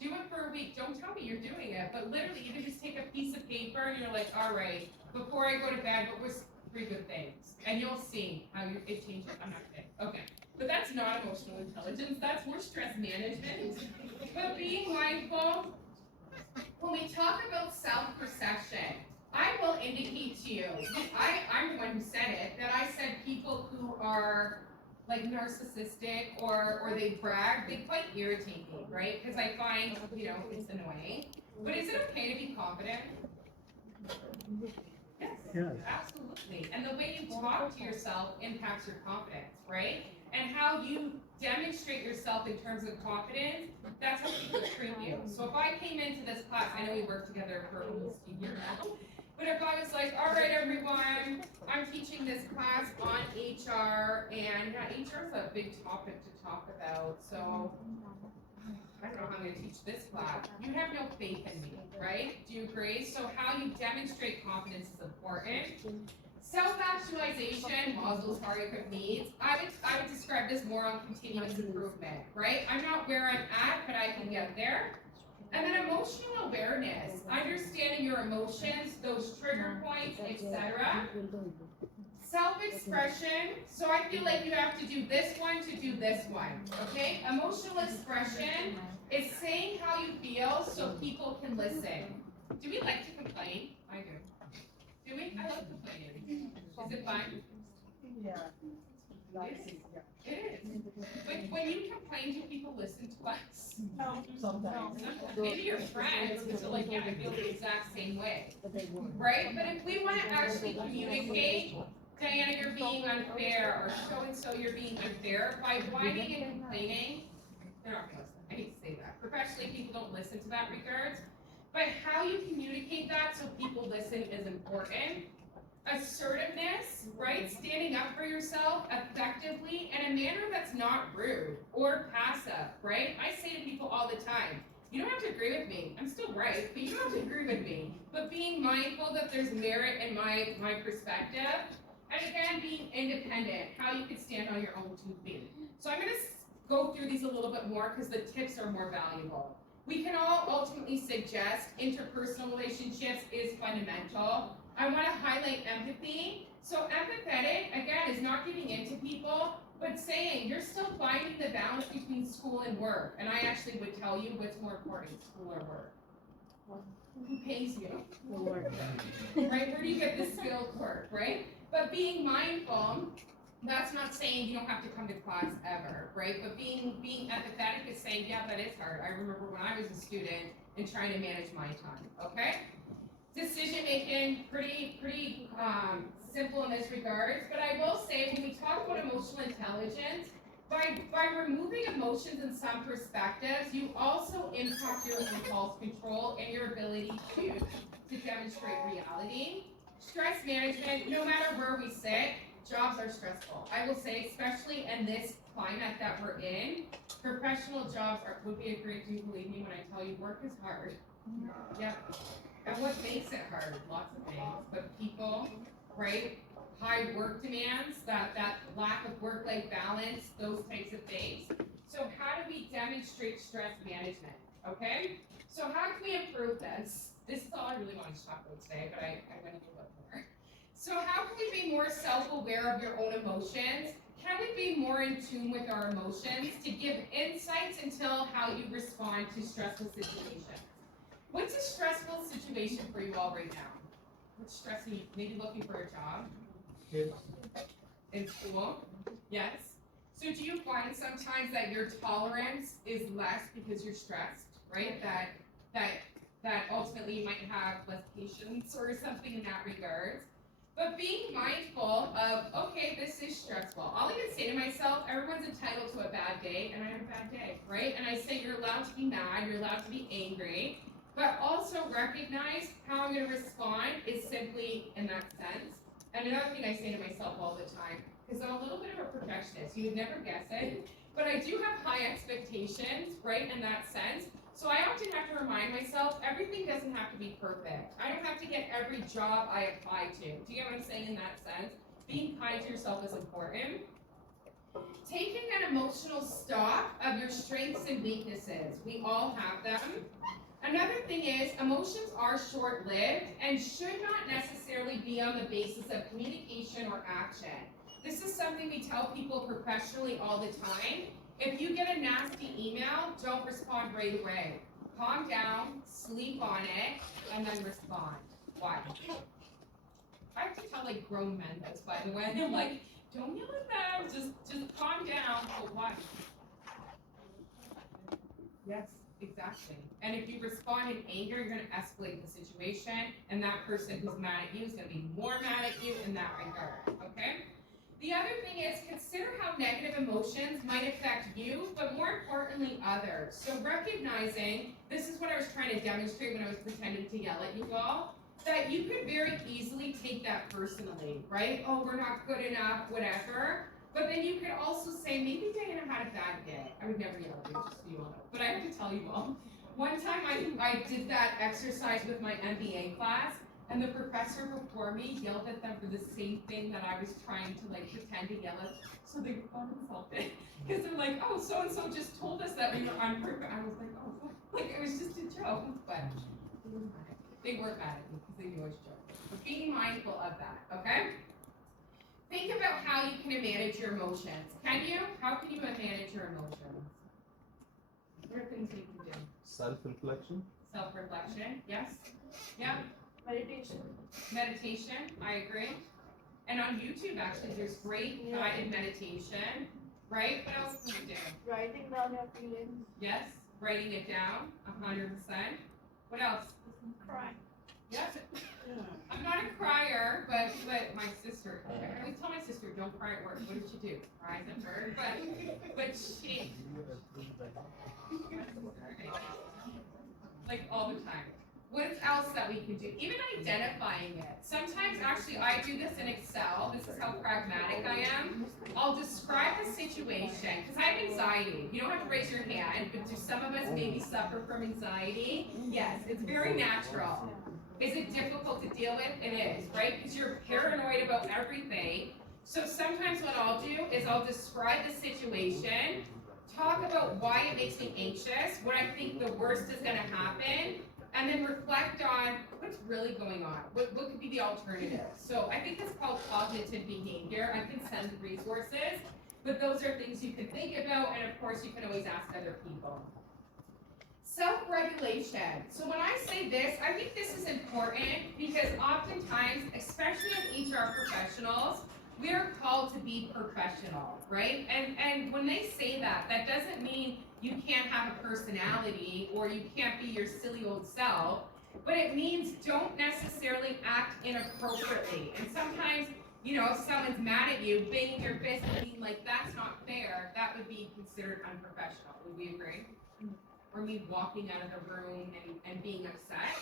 Do it for a week. Don't tell me you're doing it, but literally you can just take a piece of paper and you're like, all right, before I go to bed, what was 3 good things? And you'll see how it changes. I'm not kidding. Okay. But that's not emotional intelligence. That's more stress management. But being mindful, when we talk about self-perception, I will indicate to you, I'm the one who said it, that I said people who are like narcissistic or they brag, they quite irritate me, right? Because I find, you know, it's annoying. But is it okay to be confident? Yes, Yes. absolutely. And the way you talk to yourself impacts your confidence, right? And how you demonstrate yourself in terms of confidence, that's how people treat you. So if I came into this class, I know we worked together for almost a year now, but if I was like, all right, everyone, I'm teaching this class on HR, and HR is a big topic to talk about, so I don't know how I'm going to teach this class. You have no faith in me, right? Do you agree? So how you demonstrate confidence is important. Self-actualization, Maslow's hierarchy of needs. I would describe this more on continuous improvement, right? I'm not where I'm at, but I can get there. And then emotional awareness, understanding your emotions, those trigger points, etc. Self-expression, so I feel like you have to do this one to do this one, okay? Emotional expression is saying how you feel so people can listen. Do we like to complain? I do. Do we? I love complaining. Is it fun? Yeah. It is. But when you complain, do people listen to us? No, sometimes. Maybe your friends, because they're like, yeah, I feel the exact same way. Right? But if we want to actually communicate, Diana, you're being unfair, or so-and-so, you're being unfair, by whining and complaining, they're not going to listen. I hate to say that. Professionally, people don't listen to that regards. But how you communicate that so people listen is important. Assertiveness, right? Standing up for yourself effectively in a manner that's not rude or passive, right? I say to people all the time, you don't have to agree with me. I'm still right, but you don't have to agree with me. But being mindful that there's merit in my perspective, and again, being independent, how you can stand on your own 2 feet. So I'm going to go through these a little bit more because the tips are more valuable. We can all ultimately suggest interpersonal relationships is fundamental. I want to highlight empathy. So empathetic, again, is not giving in to people, but saying you're still finding the balance between school and work. And I actually would tell you what's more important, school or work. Who pays you? Right? Where do you get the skilled work, right? But being mindful, that's not saying you don't have to come to class ever, right? But being empathetic is saying, yeah, that is hard. I remember when I was a student and trying to manage my time, okay? Decision making, pretty simple in this regards, but I will say when we talk about emotional intelligence, by removing emotions in some perspectives, you also impact your impulse control and your ability to demonstrate reality. Stress management, no matter where we sit, jobs are stressful. I will say, especially in this climate that we're in, professional jobs would be a great thing, believe me when I tell you, work is hard. Yep. And what makes it hard? Lots of things, but people, right? High work demands, that lack of work-life balance, those types of things. So how do we demonstrate stress management? Okay? So how can we improve this? This is all I really wanted to talk about today, but I went a little bit more. So how can we be more self-aware of your own emotions? Can we be more in tune with our emotions to give insights into how you respond to stressful situations? What's a stressful situation for you all right now? What's stressing you? Maybe looking for a job? In school? Yes. So do you find sometimes that your tolerance is less because you're stressed, right? That ultimately you might have less patience or something in that regard. But being mindful of, okay, this is stressful. All I can say to myself, everyone's entitled to a bad day, and I have a bad day, right? And I say you're allowed to be mad, you're allowed to be angry, but also recognize how I'm going to respond is simply in that sense. And another thing I say to myself all the time, because I'm a little bit of a perfectionist, you would never guess it, but I do have high expectations, right, in that sense. So I often have to remind myself, everything doesn't have to be perfect. I don't have to get every job I apply to. Do you get what I'm saying in that sense? Being kind to yourself is important. Taking an emotional stock of your strengths and weaknesses. We all have them. Another thing is, emotions are short-lived and should not necessarily be on the basis of communication or action. This is something we tell people professionally all the time. If you get a nasty email, don't respond right away. Calm down, sleep on it, and then respond. Why? I have to tell like grown men this, by the way. I'm like, don't yell at them, just calm down. But why? Yes, exactly. And if you respond in anger, you're going to escalate the situation, and that person who's mad at you is going to be more mad at you in that regard. Okay? The other thing is, consider how negative emotions might affect you, but more importantly, others. So recognizing, this is what I was trying to demonstrate when I was pretending to yell at you all, that you could very easily take that personally, right? Oh, we're not good enough, whatever. But then you could also say, maybe Diana had a bad day. I would never yell at you, just so you all know. But I have to tell you all, one time I did that exercise with my MBA class, and the professor before me yelled at them for the same thing that I was trying to like pretend to yell at. So they were insulted because they're like, oh, so and so just told us that we were on purpose. I was like, oh, like it was just a joke. But they weren't mad at me because they knew I was joking. But being mindful of that, okay? Think about how you can manage your emotions. Can you? How can you manage your emotions? What are things you can do? Self-reflection. Self-reflection, yes. Yeah. Meditation. Meditation, I agree. And on YouTube, actually, there's great guided meditation, right? What else can you do? Writing down your feelings. Yes, writing it down, 100%. What else? Cry. Yes. I'm not a crier, but my sister, I always tell my sister, don't cry at work. What did she do? Cries at work, but she, like all the time. What else that we can do? Even identifying it. Sometimes, actually, I do this in Excel. This is how pragmatic I am. I'll describe the situation, because I have anxiety. You don't have to raise your hand, but do some of us maybe suffer from anxiety? Yes, it's very natural. Is it difficult to deal with? It is, right? Because you're paranoid about everything. So sometimes what I'll do is I'll describe the situation, talk about why it makes me anxious, what I think the worst is going to happen, and then reflect on what's really going on. What could be the alternative? So I think that's called cognitive behavior. I can send the resources, but those are things you can think about, and of course you can always ask other people. Self-regulation. So when I say this, I think this is important because oftentimes, especially as HR professionals, we are called to be professional, right? And when they say that, that doesn't mean you can't have a personality or you can't be your silly old self, but it means don't necessarily act inappropriately. And sometimes, you know, if someone's mad at you, banging your fist and being like, that's not fair, that would be considered unprofessional. Would we agree? Or me walking out of the room and being upset.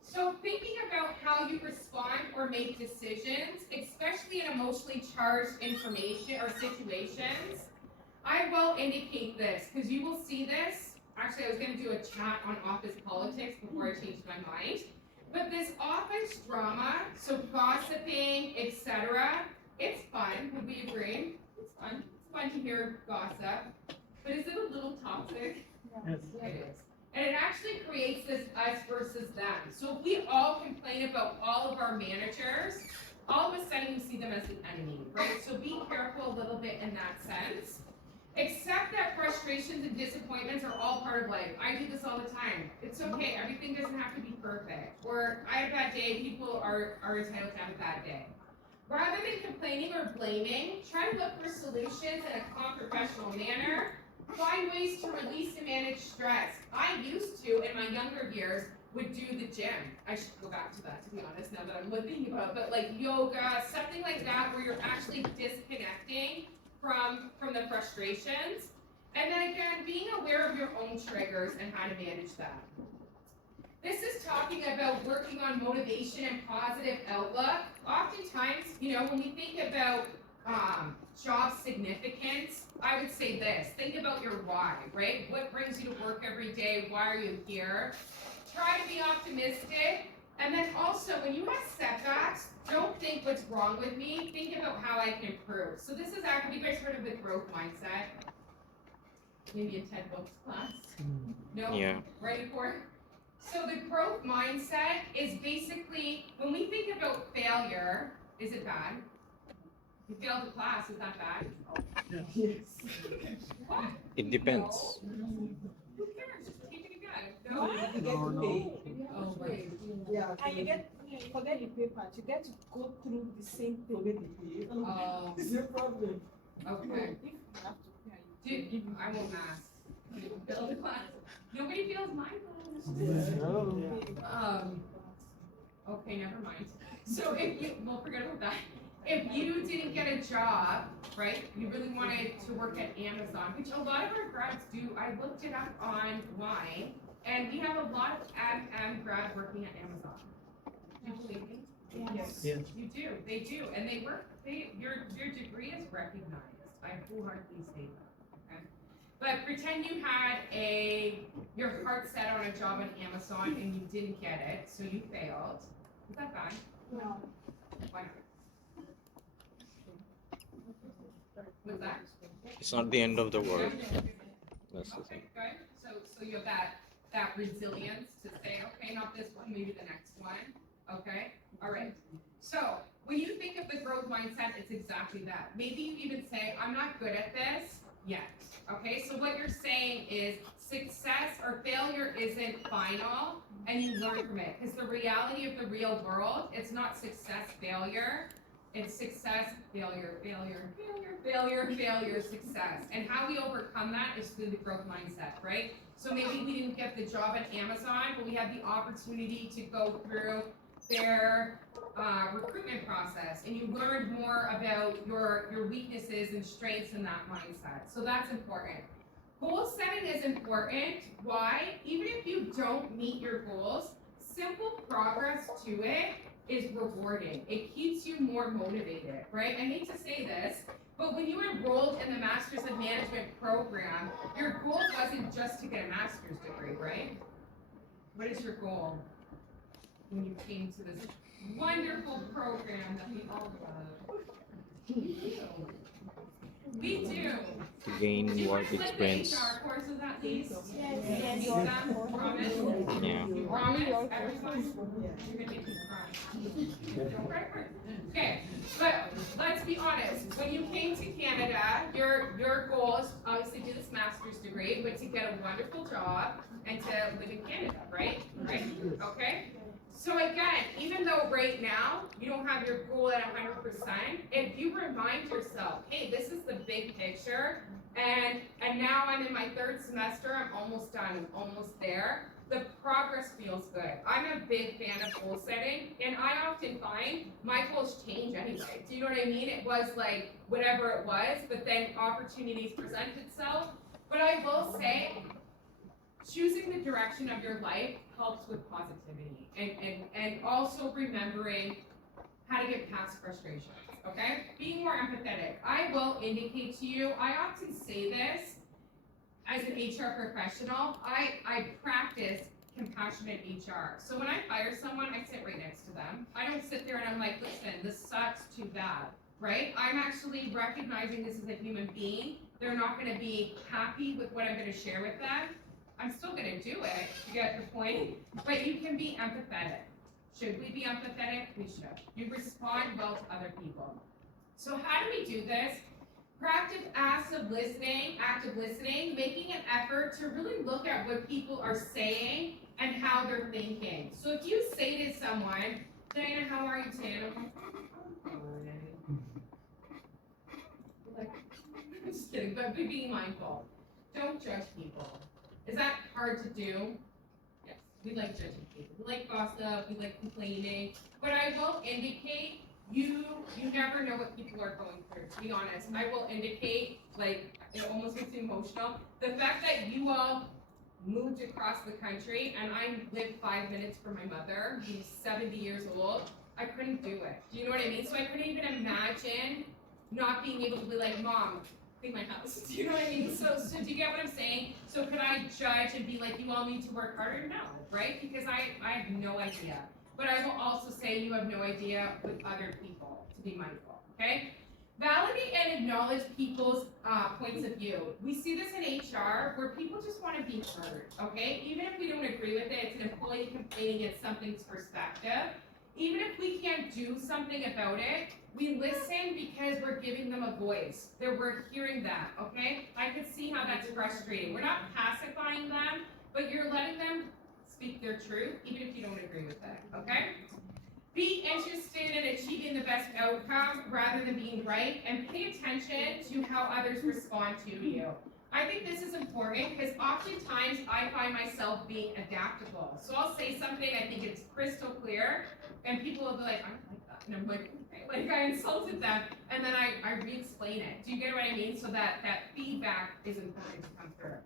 So thinking about how you respond or make decisions, especially in emotionally charged information or situations, I will indicate this, because you will see this. Actually, I was going to do a chat on office politics before I changed my mind. But this office drama, so gossiping, etc., it's fun. Would we agree? It's fun. It's fun to hear gossip. But is it a little toxic? Yes. It is. And it actually creates this us versus them. So if we all complain about all of our managers, all of a sudden we see them as the enemy, right? So be careful a little bit in that sense. Accept that frustrations and disappointments are all part of life. I do this all the time. It's okay. Everything doesn't have to be perfect. Or I had a bad day. People are entitled to have a bad day. Rather than complaining or blaming, try to look for solutions in a calm, professional manner. Find ways to release and manage stress. I used to, in my younger years, would do the gym. I should go back to that, to be honest, now that I'm thinking about it. But like yoga, something like that, where you're actually disconnecting from the frustrations. And then again, being aware of your own triggers and how to manage that. This is talking about working on motivation and positive outlook. Oftentimes, when we think about job significance, I would say this. Think about your why, right? What brings you to work every day? Why are you here? Try to be optimistic. And then also, when you have setbacks, don't think what's wrong with me. Think about how I can improve. So this is actually, you guys heard of the growth mindset? Maybe in Ted Books class? No? Yeah. Ready for it? So the growth mindset is basically, when we think about failure, is it bad? You failed a class, is that bad? Yes. What? It depends. Who cares? Just keep it good. You No? get paid. Oh, right. Yeah. And you get, forget the paper, you get to go through the same thing. Forget the pay. Oh, It's your problem. okay. If you have to pay, Dude, I won't ask. Failed a class. Nobody feels my okay, never mind. So we'll forget about that. If you didn't get a job, right, you really wanted to work at Amazon, which a lot of our grads do. I looked it up online, and we have a lot of grad working at Amazon. Do you believe me? yes. Yes. You do, they do, and they work, your degree is recognized. I wholeheartedly say that, okay? But pretend you had your heart set on a job on Amazon and you didn't get it, so you failed. Is that bad? No. Why not? What's that? It's not the end of the world. That's the Okay, thing. good. So you have that resilience to say, okay, not this one, maybe the next one. Okay, all right. So when you think of the growth mindset, it's exactly that. Maybe you even say, I'm not good at this yet. Okay, so what you're saying is success or failure isn't final, and you learn from it. Because the reality of the real world, it's not success, failure. It's success, failure, failure, failure, failure, failure, success. And how we overcome that is through the growth mindset, right? So maybe we didn't get the job at Amazon, but we had the opportunity to go through their recruitment process, and you learned more about your weaknesses and strengths in that mindset. So that's important. Goal setting is important. Why? Even if you don't meet your goals, simple progress to it is rewarding. It keeps you more motivated, right? I hate to say this, but when you enrolled in the Masters of Management program, your goal wasn't just to get a master's degree, right? What is your goal when you came to this wonderful program that we all love? We do. To gain Do you work want to experience. HR courses at least? Yes. You promise? Yeah. You promise? Everyone? You're gonna make me cry. Okay, but let's be honest. When you came to Canada, your goal is obviously to do this master's degree, but to get a wonderful job and to live in Canada, right? Right? Okay. So again, even though right now you don't have your goal at 100%, if you remind yourself, hey, this is the big picture, and now I'm in my third semester, I'm almost done, I'm almost there, the progress feels good. I'm a big fan of goal setting, and I often find my goals change anyway. Do you know what I mean? It was like whatever it was, but then opportunities present itself. But I will say, choosing the direction of your life helps with positivity and also remembering how to get past frustrations, okay? Being more empathetic. I will indicate to you, I often say this as an HR professional, I practice compassionate HR. So when I hire someone, I sit right next to them. I don't sit there and I'm like, listen, this sucks too bad, right? I'm actually recognizing this is a human being. They're not gonna be happy with what I'm gonna share with them. I'm still gonna do it, you get the point? But you can be empathetic. Should we be empathetic? We should. You respond well to other people. So how do we do this? Proactive active listening, making an effort to really look at what people are saying and how they're thinking. So if you say to someone, Diana, how are you today? And I'm like, I'm just kidding, but be being mindful. Don't judge people. Is that hard to do? Yes, we like judging people. We like gossip, we like complaining. But I will indicate you never know what people are going through, to be honest. I will indicate, like, it almost makes me emotional. The fact that you all moved across the country and I lived 5 minutes from my mother, who's 70 years old, I couldn't do it. Do you know what I mean? So I couldn't even imagine not being able to be like, Mom, clean my house. Do you know what I mean? So do you get what I'm saying? So could I judge and be like, you all need to work harder? No, right? Because I have no idea. But I will also say you have no idea with other people, to be mindful, okay? Validate and acknowledge people's points of view. We see this in HR where people just want to be heard, okay? Even if we don't agree with it, it's an employee complaining, it's something's perspective. Even if we can't do something about it, we listen because we're giving them a voice. That we're hearing that, okay? I can see how that's frustrating. We're not pacifying them, but you're letting them speak their truth, even if you don't agree with it, okay? Be interested in achieving the best outcome rather than being right, and pay attention to how others respond to you. I think this is important because oftentimes I find myself being adaptable. So I'll say something, I think it's crystal clear, and people will be like, I don't like that. And I'm like, okay, like I insulted them, and then I re-explain it. Do you get what I mean? So that feedback is important to come through.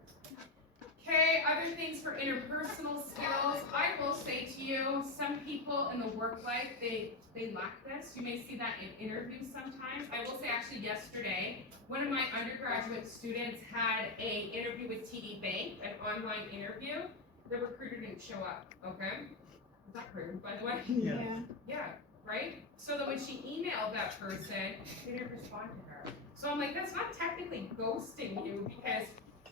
Okay, other things for interpersonal skills. I will say to you, some people in the work life, they lack this. You may see that in interviews sometimes. I will say actually yesterday, one of my undergraduate students had an interview with TD Bank, an online interview. The recruiter didn't show up, okay? Is that rude, by the way? Yeah. Yeah, right? So that when she emailed that person, they didn't respond to her. So I'm like, that's not technically ghosting you because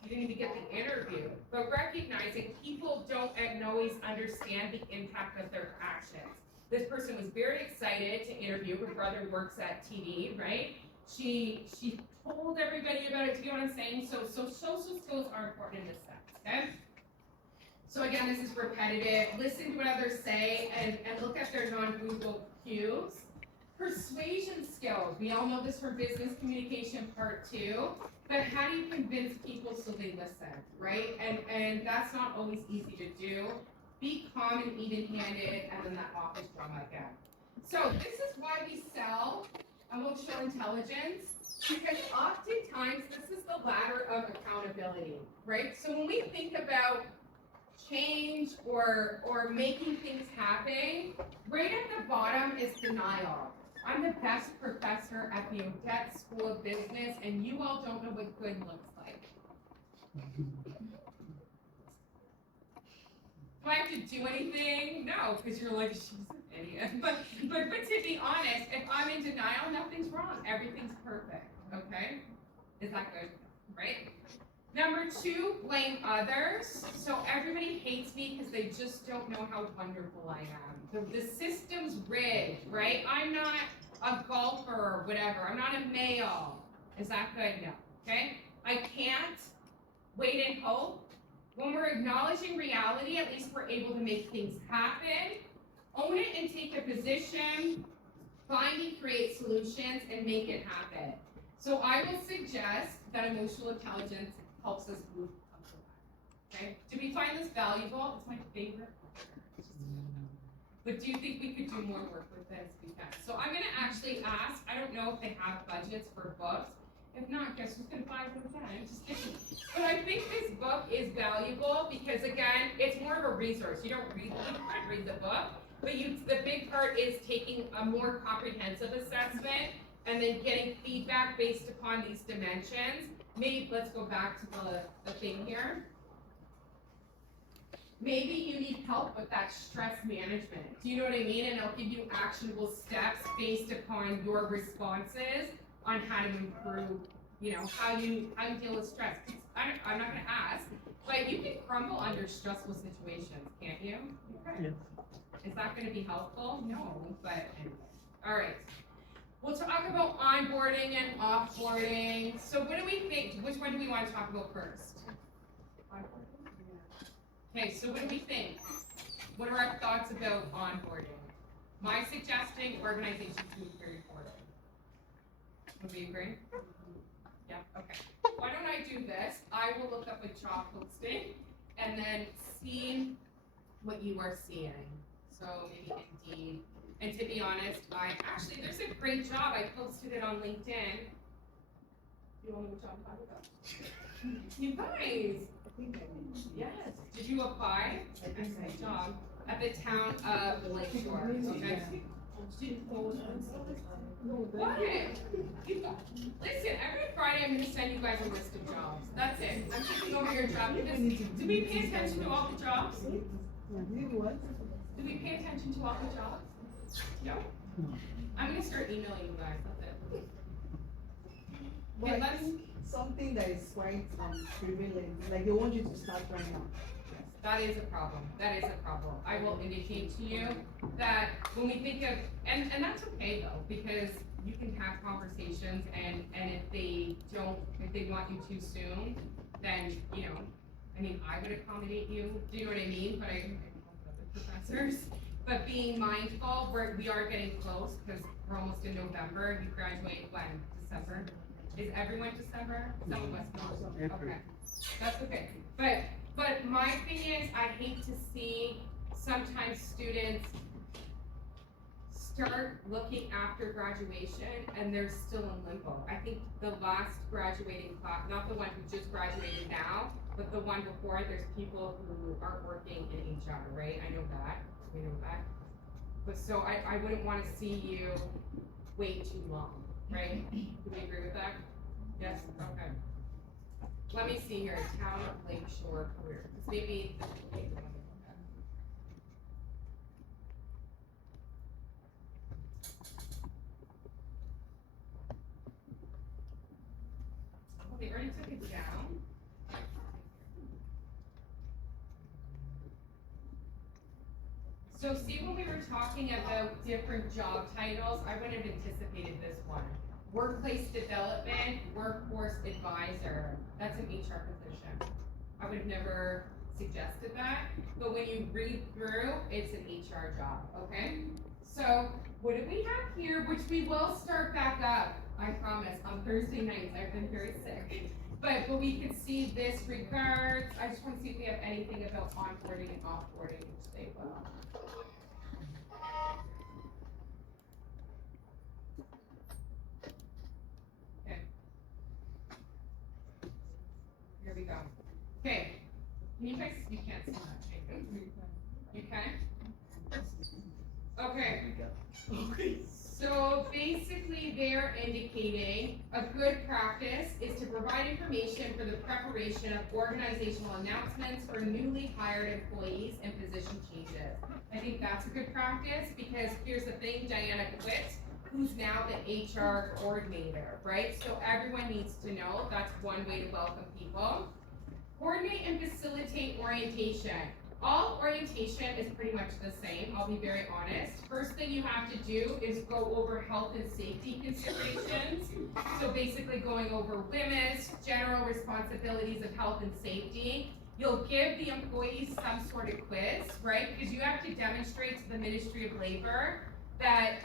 you didn't even get the interview, but recognizing people don't always understand the impact of their actions. This person was very excited to interview. Her brother works at TD, right? She told everybody about it. Do you know what I'm saying? So social skills are important in this sense, okay? So again, this is repetitive. Listen to what others say and look at their non-verbal cues. Persuasion skills. We all know this from business communication part 2. But how do you convince people so they listen, right? And that's not always easy to do. Be calm and even-handed, and then that office drama again. So this is why we sell emotional intelligence, because oftentimes this is the ladder of accountability, right? So when we think about change or making things happen, right at the bottom is denial. I'm the best professor at the Odette School of Business, and you all don't know what good looks like. Do I have to do anything? No, because you're like, she's an idiot. But to be honest, if I'm in denial, nothing's wrong. Everything's perfect, okay? Is that good, right? Number 2, blame others. So everybody hates me because they just don't know how wonderful I am. The system's rigged, right? I'm not a golfer or whatever. I'm not a male. Is that good? No. Okay? I can't wait and hope. When we're acknowledging reality, at least we're able to make things happen. Own it and take a position. Find and create solutions and make it happen. So I will suggest that emotional intelligence helps us move up to that. Okay? Do we find this valuable? It's my favorite. But do you think we could do more work with this? We can. So I'm going to actually ask, I don't know if they have budgets for books. If not, guess who's going to buy them then? I'm just kidding. But I think this book is valuable because, again, it's more of a resource. You don't read the book, you read the book. But the big part is taking a more comprehensive assessment and then getting feedback based upon these dimensions. Maybe let's go back to the thing here. maybe you need help with that stress management. Do you know what I mean? And I'll give you actionable steps based upon your responses on how to improve, how you deal with stress. I'm not gonna ask, but you can crumble under stressful situations, can't you? Yes. Is that gonna be helpful? No, but anyway. All right. We'll talk about onboarding and offboarding. So what do we think? Which one do we want to talk about first? Okay, so what do we think? What are our thoughts about onboarding? My suggesting organizations move very forward. Would we agree? Yeah, okay. Why don't I do this? I will look up a job posting and then see what you are seeing. So maybe Indeed. And to be honest, there's a great job. I posted it on LinkedIn. You want me to talk about it? You guys. Yes. Did you apply? Excellent job. At the town of Lakeshore. Okay. What? Listen, every Friday I'm gonna send you guys a list of jobs. That's it. I'm taking over your job. Do we pay attention to all the jobs? Do we pay attention to all the jobs? No? I'm gonna start emailing you guys, that's it. Okay, But something that is quite prevalent, like they want you to start right now. That is a problem, I will indicate to you that when we think of, and that's okay though, because you can have conversations and if they want you too soon, then, I would accommodate you, do you know what I mean? But I other professors. But being mindful, we are getting close because we're almost in November. You graduate when? December? Is everyone December? Some of us not. Okay, that's okay. But my thing is, I hate to see sometimes students start looking after graduation and they're still in limbo. I think the last graduating class, not the one who just graduated now, but the one before, there's people who are working in HR, right? I know that. We know that. But so I wouldn't want to see you wait too long, right? Do we agree with that? Yes? Okay. Let me see here, Town of Lakeshore career. Maybe this will be the one to look at. Oh, they already took it down. So see, when we were talking about different job titles, I would have anticipated this one. Workplace development, workforce advisor. That's an HR position. I would have never suggested that, but when you read through, it's an HR job, okay? So what do we have here, which we will start back up, I promise, on Thursday nights. I've been very sick. But we can see this regards. I just want to see if we have anything about onboarding and offboarding, which they will. Okay. Here we go. Okay. Can you guys, you can't see that, Jacob. You can? Okay. So basically they're indicating a good practice is to provide information for the preparation of organizational announcements for newly hired employees and position changes. I think that's a good practice because here's the thing, Diana quit, who's now the HR coordinator, right? So everyone needs to know that's one way to welcome people. Coordinate and facilitate orientation. All orientation is pretty much the same, I'll be very honest. First thing you have to do is go over health and safety considerations. So basically going over WHMIS, general responsibilities of health and safety. You'll give the employees some sort of quiz, right? Because you have to demonstrate to the Ministry of Labor that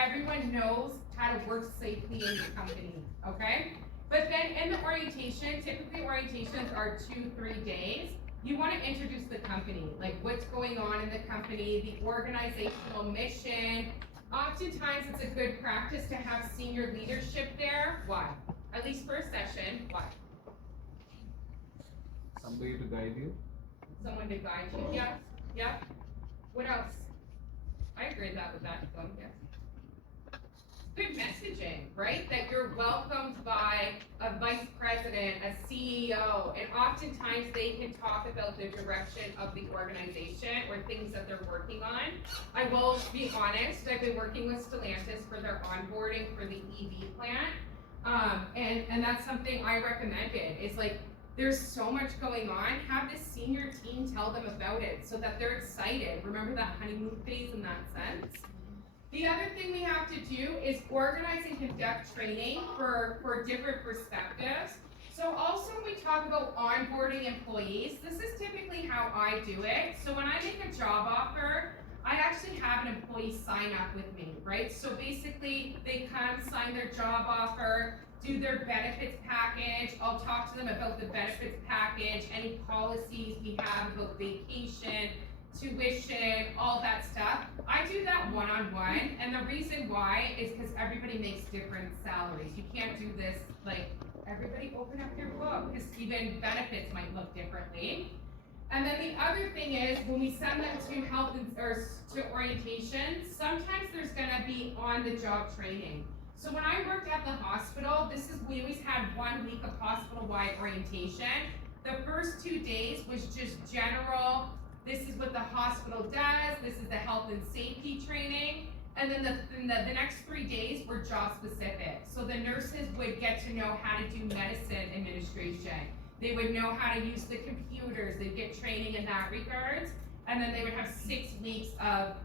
everyone knows how to work safely in your company, okay? But then in the orientation, typically orientations are 2-3 days. You want to introduce the company, like what's going on in the company, the organizational mission. Oftentimes it's a good practice to have senior leadership there. Why? At least for a session. Why? Somebody to guide you. Someone to guide you. Yes. Yep. What else? I agree with that one, yes. Good messaging. packaging, right? That you're welcomed by a vice president, a CEO, and oftentimes they can talk about the direction of the organization or things that they're working on. I will be honest, I've been working with Stellantis for their onboarding for the EV plant. And that's something I recommended. It's like, there's so much going on. Have the senior team tell them about it so that they're excited. Remember that honeymoon phase in that sense? The other thing we have to do is organize and conduct training for different perspectives. So also when we talk about onboarding employees, this is typically how I do it. So when I make a job offer, I actually have an employee sign up with me, right? So basically they come sign their job offer, do their benefits package. I'll talk to them about the benefits package, any policies we have about vacation, tuition, all that stuff. I do that one-on-one, and the reason why is because everybody makes different salaries. You can't do this like, everybody open up your book, because even benefits might look differently. And then the other thing is, when we send them to health or to orientation, sometimes there's gonna be on-the-job training. So when I worked at the hospital, we always had 1 week of hospital-wide orientation. The first 2 days was just general, this is what the hospital does, this is the health and safety training. And then the next 3 days were job specific. So the nurses would get to know how to do medicine administration. They would know how to use the computers, they'd get training in that regards. And then they would have 6 weeks of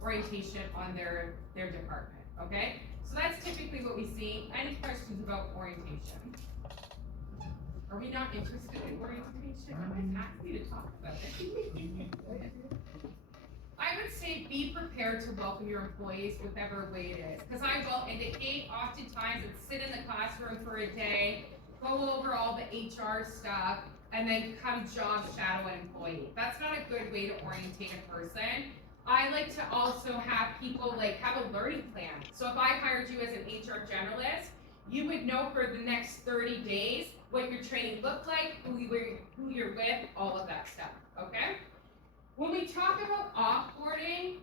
orientation on their department, okay? So that's typically what we see. Any questions about orientation? Are we not interested in orientation? You guys asked me to talk about it. I would say be prepared to welcome your employees whatever way it is. Because I will indicate, oftentimes it's sit in the classroom for a day, go over all the HR stuff, and then come job shadow an employee. That's not a good way to orientate a person. I like to also have people have a learning plan. So if I hired you as an HR generalist, you would know for the next 30 days what your training looked like, who you're with, all of that stuff, okay? When we talk about offboarding,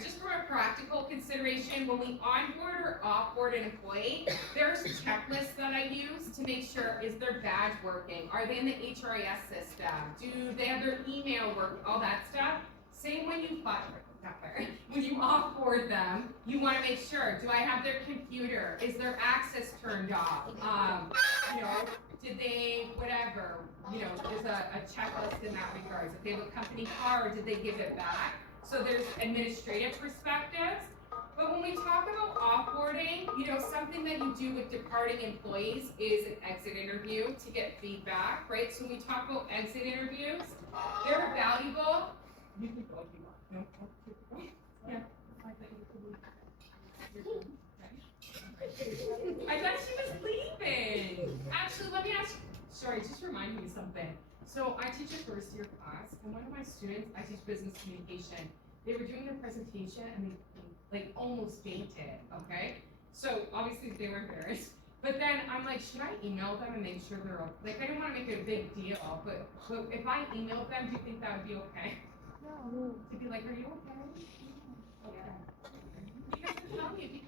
just from a practical consideration, when we onboard or offboard an employee, there's checklists that I use to make sure, is their badge working? Are they in the HRIS system? Do they have their email work? All that stuff. Same when you when you offboard them, you want to make sure, do I have their computer? Is their access turned off? Did they, whatever, there's a checklist in that regards. If they have a company car, did they give it back? So there's administrative perspectives. But when we talk about offboarding, something that you do with departing employees is an exit interview to get feedback, right? So when we talk about exit interviews, they're valuable. You can go if you want. No, yeah. I thought she was leaving. Actually, let me ask. Sorry, just remind me of something. So I teach a first year class, and one of my students, I teach business communication. They were doing their presentation, and they almost fainted. Okay, so obviously they were embarrassed. But then I'm like, should I email them and make sure they're okay? I didn't want to make it a big deal, but if I emailed them, do you think that would be okay? No. To be like, are you okay? Okay. Because I'm telling you, you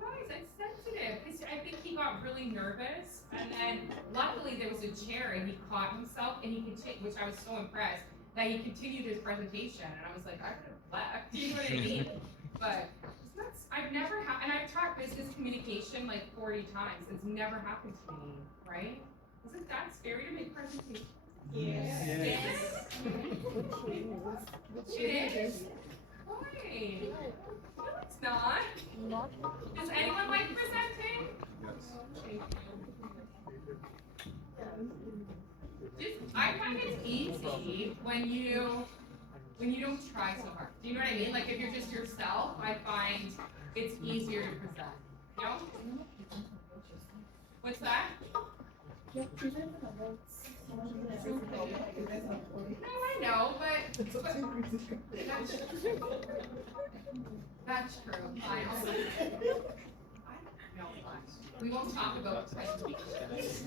guys, it's sensitive. I think he got really nervous, and then luckily there was a chair, and he caught himself, and he continued, which I was so impressed that he continued his presentation, and I was like, I could have left. You know what I mean? But I've never had, and I've taught business communication like 40 times. It's never happened to me, right? Isn't that scary to make presentations? Yes. Yes. It is? Why? No, it's not. Does anyone like presenting? I find it's easy when you don't try so hard. Do you know what I mean? Like if you're just yourself, I find it's easier to present. You know? What's that? No, I know, but that's true. I don't know much. We won't talk about presentations.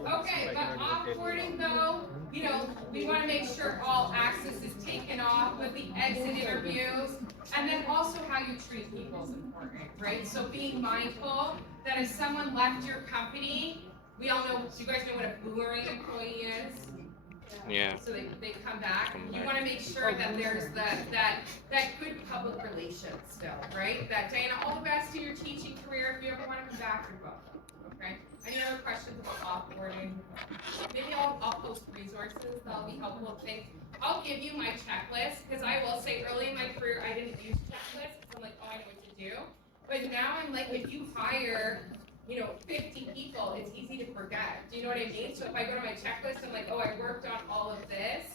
Okay, but offboarding though, you know, we wanna make sure all access is taken off with the exit interviews. And then also how you treat people is important, right? So being mindful that if someone left your company, we all know, do you guys know what a boomerang employee is? Yeah. So they come back. Come You back. wanna make sure that there's that good public relations still, right? That Diana, all the best to your teaching career. If you ever wanna come back, you're welcome, okay? Any other questions about offboarding? Maybe I'll post resources that'll be helpful things. I'll give you my checklist, because I will say early in my career, I didn't use checklists. I'm like, oh, I know what to do. But now I'm like, if you hire, 50 people, it's easy to forget. Do you know what I mean? So if I go to my checklist, I'm like, oh, I worked on all of this,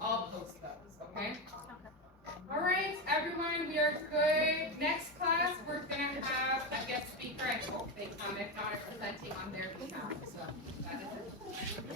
I'll post those, okay? All right, everyone, we are good. Next class, we're gonna have a guest speaker. I hope they come, if not, I'm presenting on their behalf, so that is it.